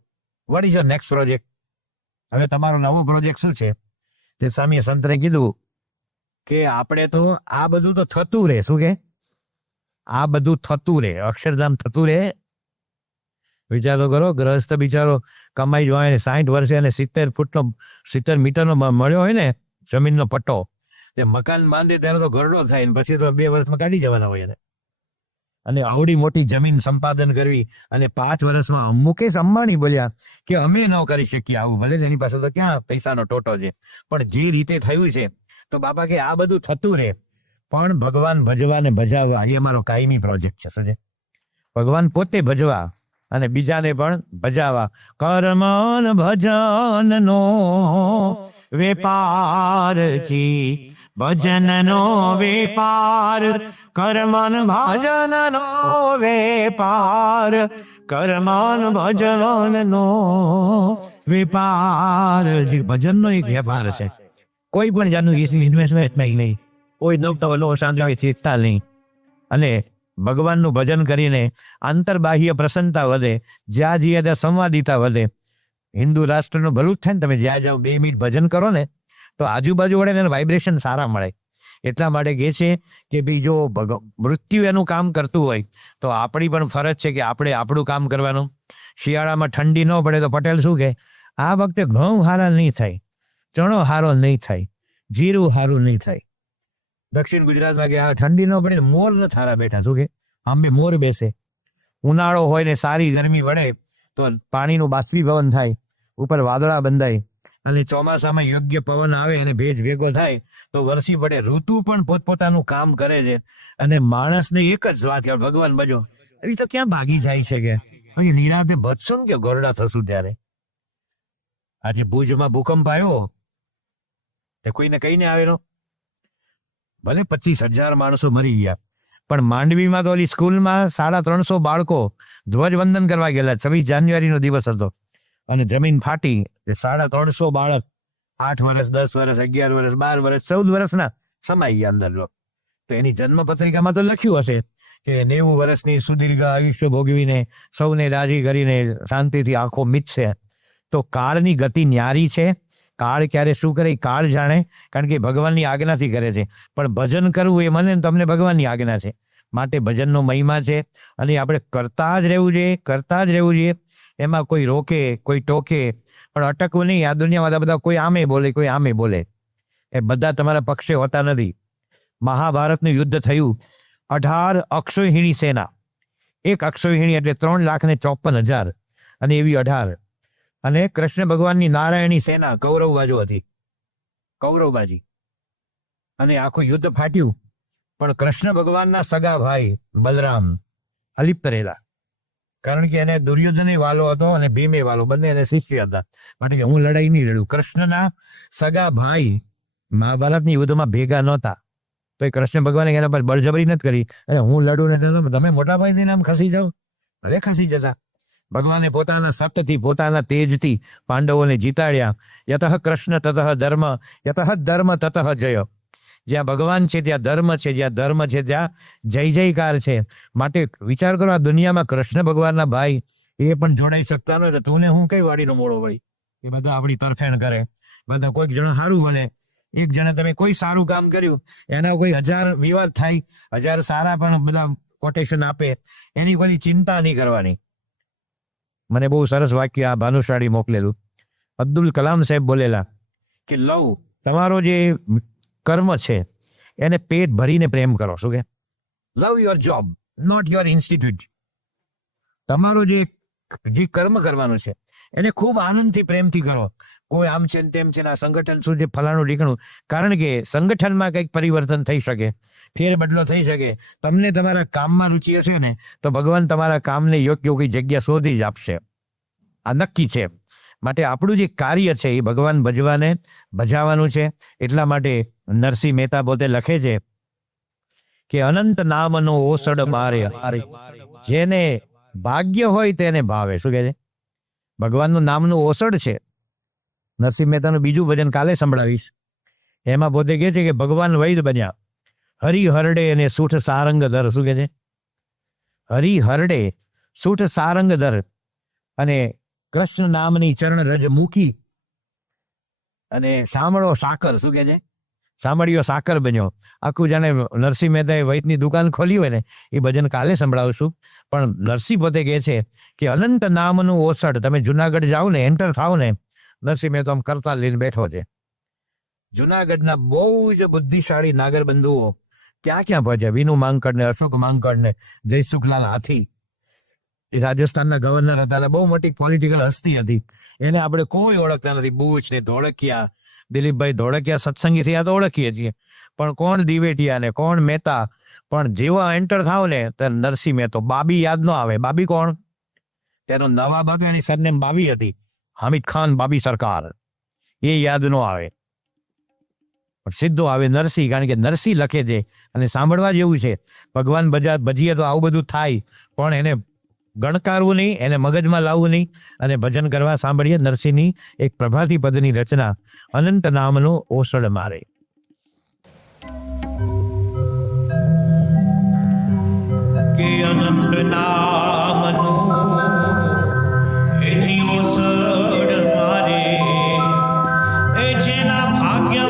what is your next project, હવે તમારો નવો પ્રોજેક્ટ શું છે? તે સ્વામીએ સંતને કીધું કે આપણે તો આ બધું તો થતું રહે. શું કે આ બધું થતું રહે, અક્ષરધામ થતું રહે. વિચારો કરો, ગ્રહસ્થ બિચારો કમાઈ જ હોય ને 60 વર્ષે અને 70 મીટરનો મળ્યો હોય ને જમીનનો પટ્ટો, તે મકાન બાંધે ત્યારે તો ઘરડો થાય ને પછી તો 2 વર્ષમાં કાઢી જવાના હોય એને. અને આવડી મોટી જમીન સંપાદન કરવી, અને 5 વર્ષમાં મુકેશ અંબાણી બોલ્યા કે અમે ન કરી શકીએ આવું, ભલે એની પાસે તો ક્યાં પૈસાનો ટોટો છે, પણ જે રીતે થયું છે. તો બાપા કે આ બધું થતું રહે, પણ ભગવાન ભજવા ને ભજાવવા એ અમારો કાયમી પ્રોજેક્ટ છે. સજે ભગવાન પોતે ભજવા અને બીજાને પણ ભજાવા. કર્મન ભજનનો વેપાર જી, ભજનનો વેપાર, કર્મન ભજનનો વેપાર, કર્મન ભજનનો વેપાર. ભજનનો એક વેપાર છે, કોઈ પણ જાતનું ઇન્વેસ્ટમેન્ટ નહીં, કોઈ નવતા શાંતિ ચિંતા નહીં. અને ભગવાનનું ભજન કરીને આંતરબાહ્ય પ્રસન્નતા વધે, જ્યાં જઈએ ત્યાં સંવાદિતા વધે. હિન્દુ રાષ્ટ્રનું ભલું જ થાય ને, તમે જ્યાં જાઓ 2 મિનિટ ભજન કરો ને, તો આજુબાજુ વડે એને વાઇબ્રેશન સારા મળે. એટલા માટે કહે છે કે ભાઈ જો મૃત્યુ એનું કામ કરતું હોય તો આપણી પણ ફરજ છે કે આપણે આપણું કામ કરવાનું. શિયાળામાં ઠંડી ન પડે તો પટેલ શું કહે, આ વખતે ઘઉં હારા નહીં થાય, ચણો હારો નહીં થાય, જીરું હારું નહીં થાય. દક્ષિણ ગુજરાતમાં કે આ ઠંડી ન પડે મોર ન થારા બેઠા, શું કે આંબે મોર બેસે. ઉનાળો હોય ને સારી ગરમી વળે તો પાણીનું બાષ્પીભવન થાય, ઉપર વાદળા બંધાય, અને ચોમાસામાં યોગ્ય પવન આવે અને ભેજ ભેગો થાય તો વરસી પડે. ઋતુ પણ પોતપોતાનું કામ કરે છે. અને માણસને એક જ વાત કે ભગવાન બજો એ તો ક્યાં ભાગી જાય છે કે પછી નિરાતે બચશો ને કે ગોરડા થશું. ત્યારે આજે ભુજમાં ભૂકંપ આવ્યો તે કોઈને કહીને આવેલો, ભલે 25,000 માણસો મરી ગયા, પણ માંડવીમાં તો ઓલી સ્કૂલમાં 350 બાળકો ધ્વજવંદન કરવા ગયેલા. 26 જાન્યુઆરીનો દિવસ હતો અને જમીન ફાટી. 350 બાળક 8 વર્ષ, 10 વર્ષ, 11 વર્ષ, 12 વર્ષ, 14 વર્ષના સમાઈ ગયા અંદર. તો એની જન્મ પત્રિકામાં તો લખ્યું હશે કે 90 વર્ષની સુદીર્ઘ આયુષ્ય ભોગવીને સૌને રાજી કરીને શાંતિથી આંખો મીચશે. તો કાળની ગતિ ન્યારી છે. કાળ ક્યારે શું કરે એ કાળ જાણે, કારણ કે ભગવાનની આજ્ઞાથી કરે છે. પણ ભજન કરવું એ મને તમને ભગવાનની આજ્ઞા છે. માટે ભજનનો મહિમા છે અને આપણે કરતા જ રહેવું જોઈએ, કરતા જ રહેવું જોઈએ. એમાં કોઈ રોકે, કોઈ ટોકે, પણ અટકવું નહીં. આ દુનિયામાં બધા કોઈ આમે બોલે, કોઈ આમે બોલે, એ બધા તમારા પક્ષે હોતા નથી. મહાભારતનું યુદ્ધ થયું, 18 અક્ષોહિણી સેના. એક અક્ષોહિણી એટલે 3,54,000 અને એવી 18. અને કૃષ્ણ ભગવાનની નારાયણી સેના કૌરવ બાજુ હતી, કૌરવબાજી. અને આખું યુદ્ધ ફાટ્યું, પણ કૃષ્ણ ભગવાનના સગા ભાઈ બલરામ અલિપ્ત રહેલા, કારણ કે એને દુર્યોધને વાલો હતો અને ભીમે વાલો, બંને એને શિષ્ય હતા. માટે કે હું લડાઈ નહીં લડું. કૃષ્ણના સગા ભાઈ મહાભારતની યુદ્ધમાં ભેગા નહોતા, તો એ કૃષ્ણ ભગવાને એના પર બળજબરી નથી કરી, અને હું લડું ને તમે મોટા ભાઈ થઈને આમ ખસી જાઓ, ભલે ખસી જતા. ભગવાને પોતાના સત્યથી, પોતાના તેજથી પાંડવોને જીતાડ્યા. યતઃ કૃષ્ણ તતઃ ધર્મ, યતઃ ધર્મ તતઃ જય. જ્યાં ભગવાન છે ત્યાં ધર્મ છે, જ્યાં ધર્મ છે ત્યાં જય જયકાર છે. માટે વિચાર કરો, આ દુનિયામાં કૃષ્ણ ભગવાનના ભાઈ એ પણ જોડાઈ શકતા ન હોય, તું ને હું કઈ વાડીનો મોડો વળી. એ બધા આપણી તરફેણ કરે, બધા કોઈક જણા સારું બોલે. એક જણે તમે કોઈ સારું કામ કર્યું, એના કોઈ 1000 વિવાદ થાય, 1000 સારા પણ બધા કોટેશન આપે, એની કોઈ ચિંતા નહીં કરવાની. મને બહુ સરસ વાક્ય આ ભાનુશાળી મોકલેલું. અબ્દુલ કલામ સાહેબ બોલેલા કે લવ, તમારો જે કર્મ છે એને પેટ ભરીને પ્રેમ કરો. શું કે love your job, not your institute. તમારો જે કર્મ કરવાનું છે એને ખૂબ આનંદથી, પ્રેમથી કરો. કોઈ આમ છે ને તેમ છે ને આ સંગઠન શું છે ફલાણું ઢીકણું, કારણ કે સંગઠનમાં કંઈક પરિવર્તન થઈ શકે, ફેર બદલો થઈ શકે. તમને તમારા કામમાં રુચિ હશે ને તો ભગવાન તમારા કામને યોગ્ય કોઈ જગ્યા શોધી જ આપશે, આ નક્કી છે. માટે આપણું જે કાર્ય છે એ ભગવાન બજાવવાનું છે. એટલા માટે નરસિંહ મહેતા પોતે લખે છે કે અનંત નામનો ઓસડ મારે, જેને ભાગ્ય હોય તેને ભાવે. શું કહે છે? ભગવાનનું નામનું ઓસડ છે. નરસિંહ મહેતાનું બીજું ભજન કાલે સંભળાવીશ. એમાં પોતે કહે છે કે ભગવાન વૈદ બન્યા, હરિ હરડે અને સૂઠ સારંગ ધર. શું કહે છે? હરિ હરડે સૂઠ સારંગ ધર, અને કૃષ્ણ નામની ચરણ રજ મૂકી અને સાંભળો સાકર. શું કહે છે? સાંભળ્યો સાકર બન્યો. આખું જાણે નરસિંહ મહેતાએ વૈદની દુકાન ખોલી હોય ને એ ભજન કાલે સંભળાવશું. પણ નરસિંહ પોતે કહે છે કે અનંત નામનું ઓસડ. તમે જુનાગઢ જાઓ ને, એન્ટર થાવ ને, નરસિંહ મહેતા આમ કરતા લઈને બેઠો છે. જુનાગઢના બહુ જ બુદ્ધિશાળી નાગર બંધુઓ ક્યાં ક્યાં પહોંચ્યા. વિનુ માંકડ ને, અશોક માંકડ ને, જયસુખલાલ હાથી, એ રાજસ્થાનના ગવર્નર હતા, બહુ મોટી પોલિટિકલ હસ્તી હતી. એને આપણે કોઈ ઓળખતા નથી. બુચ ને ધોળકિયા, દિલીપભાઈ ધોળકિયા સત્સંગી થયા તો ઓળખીએ છીએ, પણ કોણ દિવેટિયા ને કોણ મહેતા. પણ જેવા એન્ટર થાવ ને ત્યારે નરસિંહ મહેતો. બાબી યાદ ન આવે. બાબી કોણ? તેનો નવાબ હતો, એની સરનેમ બાબી હતી. હામિદ ખાન બાબી સરકાર, એ યાદ ન આવે, પણ સીધો આવે નરસિંહ. કારણ કે નરસિંહ લખે છે અને સાંભળવા જેવું છે. ભગવાન ભજીએ તો આવું બધું થાય, પણ એને ગણકારવું નહીં, એને મગજમાં લાવવું નહીં, અને ભજન કરવા સાંભળીએ નરસિંહની એક પ્રભાતી પદની રચના, અનંત નામનો ઓસડ મારે. કે અનંત નામનો એ જીવો સડ મારે, એ જેના ભાગ્ય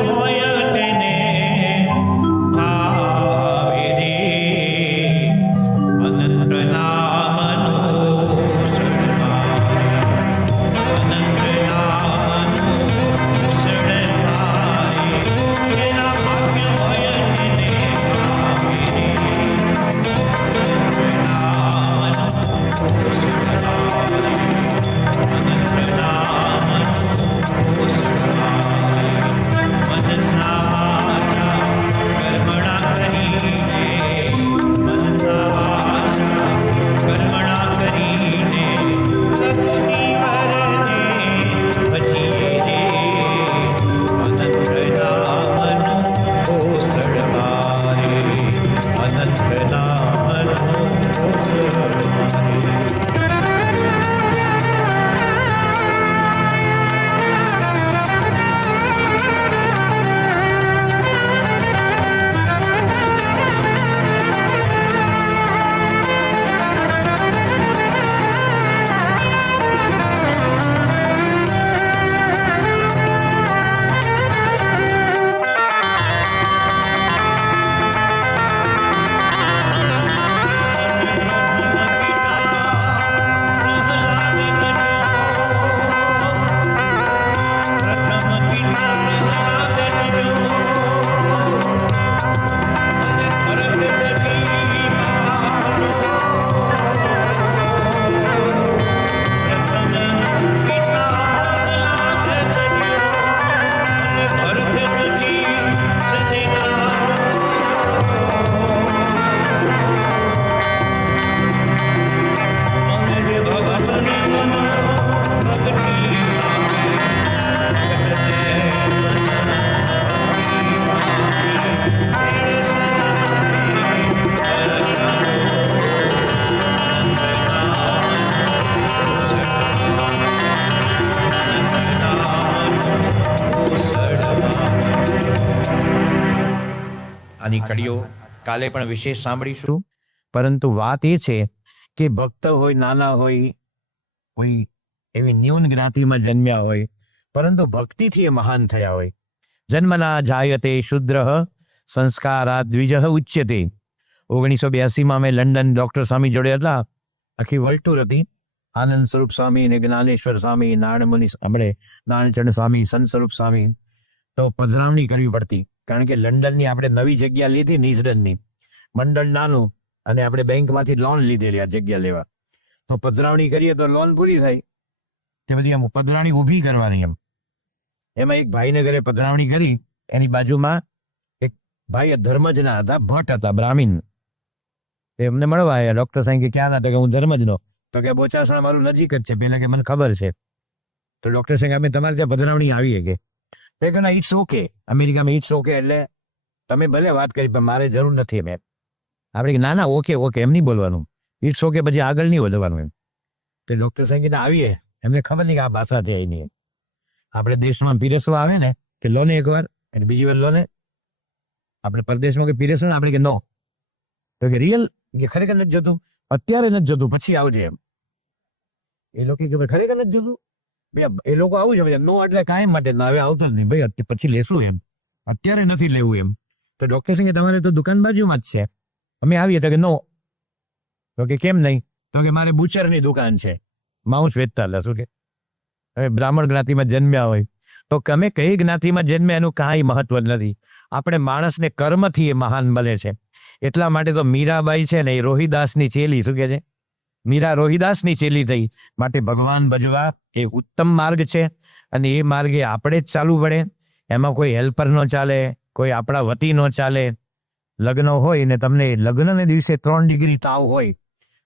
આની કડીઓ કાલે પણ વિશેષ સાંભળીશું. પરંતુ વાત એ છે કે ભક્ત હોય, નાના હોય, કોઈ એવી ન્યૂન જ્ઞાતિમાં જન્મ્યા હોય, પરંતુ ભક્તિથી એ મહાન થયા હોય. જન્મના જાયતે શુદ્રઃ સંસ્કારા દ્વિજ ઉચ્યતે. 1982માં મેં લંડન ડોક્ટર સ્વામી જોડે હતા. આખી વર્લ્ડ ટૂર હતી. આનંદ સ્વરૂપ સ્વામી ને જ્ઞાનેશ્વર સ્વામી, નાણમુનિ આપણે નાણચંદ સ્વામી, સંત સ્વરૂપ સ્વામી. તો પધરાવણી કરવી પડતી, કારણ કે લંડનની આપણે નવી જગ્યા લીધી, ન્યુઝીલેન્ડની મંડળ નાનું, અને આપણે બેંકમાંથી લોન લીધેલી આ જગ્યા લેવા. તો પધરાવણી કરીએ તો લોન પૂરી થાય, તે બધી આમ પધરાવણી ઊભી કરવાની એમ. એમાં એક ભાઈને ઘરે પધરાવણી કરી, એની બાજુમાં એક ભાઈ ધર્મજના હતા, ભટ્ટ હતા, બ્રાહ્મીણ. એમને મળવા આવ્યા. ડોક્ટર સાહેબ કે ક્યાં હતા? કે હું ધર્મજનો. તો કે બોચાસણા મારું નજીક જ છે. પેલા કે મને ખબર છે. તો ડોક્ટર સાહેબ અમે તમારે ત્યાં પધરાવણી આવી કે ના, ઇટ્સ ઓકે. અમેરિકામાં ઇટ્સ ઓકે એટલે તમે ભલે વાત કરી પણ મારે જરૂર નથી. એમ આપણે ના ના ઓકે ઓકે એમ નહીં બોલવાનું, ઇટ્સ ઓકે, પછી આગળ નહીં વધવાનું એમ. તો ડોક્ટર સાહેબ કીધા આવીએ. એમને ખબર નહીં કે આ ભાષા છે એની. આપણે દેશમાં પીરસવા આવે ને કે લોને એકવાર અને બીજી વાર લોને, આપણે પરદેશમાં કે પીરસો ને આપણે કે નો. તો કે રિયલ કે ખરેખર નથી જોતું, અત્યારે નથી જોતું, પછી આવજે એમ. એ લોકો કે ખરેખર નથી જોતું. એ લોકો આવું છે નો એટલે કાયમ માટે ના, હવે આવતો જ નહીં ભાઈ, પછી લેશું એમ, અત્યારે નથી લેવું એમ. તો ડોક્ટર સિંહ તમારે તો દુકાન બાજુમાં જ છે, અમે આવીએ. તો કે નો. તો કે કેમ નહીં? તો કે મારે બુચરની દુકાન છે, માંસ વેચતા હતા. શું કે હવે બ્રાહ્મણ જ્ઞાતિમાં જન્મ્યા હોય તો તમે કઈ જ્ઞાતિમાં જન્મ્યા એનું કાંઈ મહત્વ નથી. આપણે માણસને કર્મથી એ મહાન બને છે. એટલા માટે તો મીરાબાઈ છે ને એ રોહિદાસની ચેલી, શું કે છે, મીરા રોહિદાસની ચેલી થઈ. માટે ભગવાન ભજવા એ ઉત્તમ માર્ગ છે, અને એ માર્ગે આપણે જ ચાલવું પડે. એમાં કોઈ હેલ્પર ન ચાલે, કોઈ આપણા વતી ન ચાલે. લગ્ન હોય ને તમને લગ્નને દિવસે 3 ડિગ્રી તાવ હોય,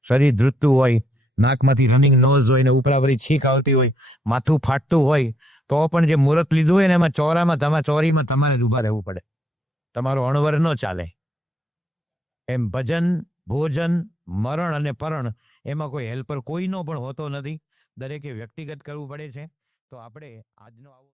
શરીર ધ્રુજતું હોય, નાકમાંથી રનિંગ નોઝ હોય ને ઉપરા વળી છીંક આવતી હોય, માથું ફાટતું હોય, તો પણ જે મુહૂર્ત લીધું હોય ને એમાં ચોરીમાં તમારે જ ઊભા રહેવું પડે. તમારો અણવર ન ચાલે. એમ ભજન, ભોજન, મરણ અને પરણ એમાં કોઈ હેલ્પર કોઈનો પણ હોતો નથી. દરેકે વ્યક્તિગત કરવું પડે છે. તો આપણે આજનો આવો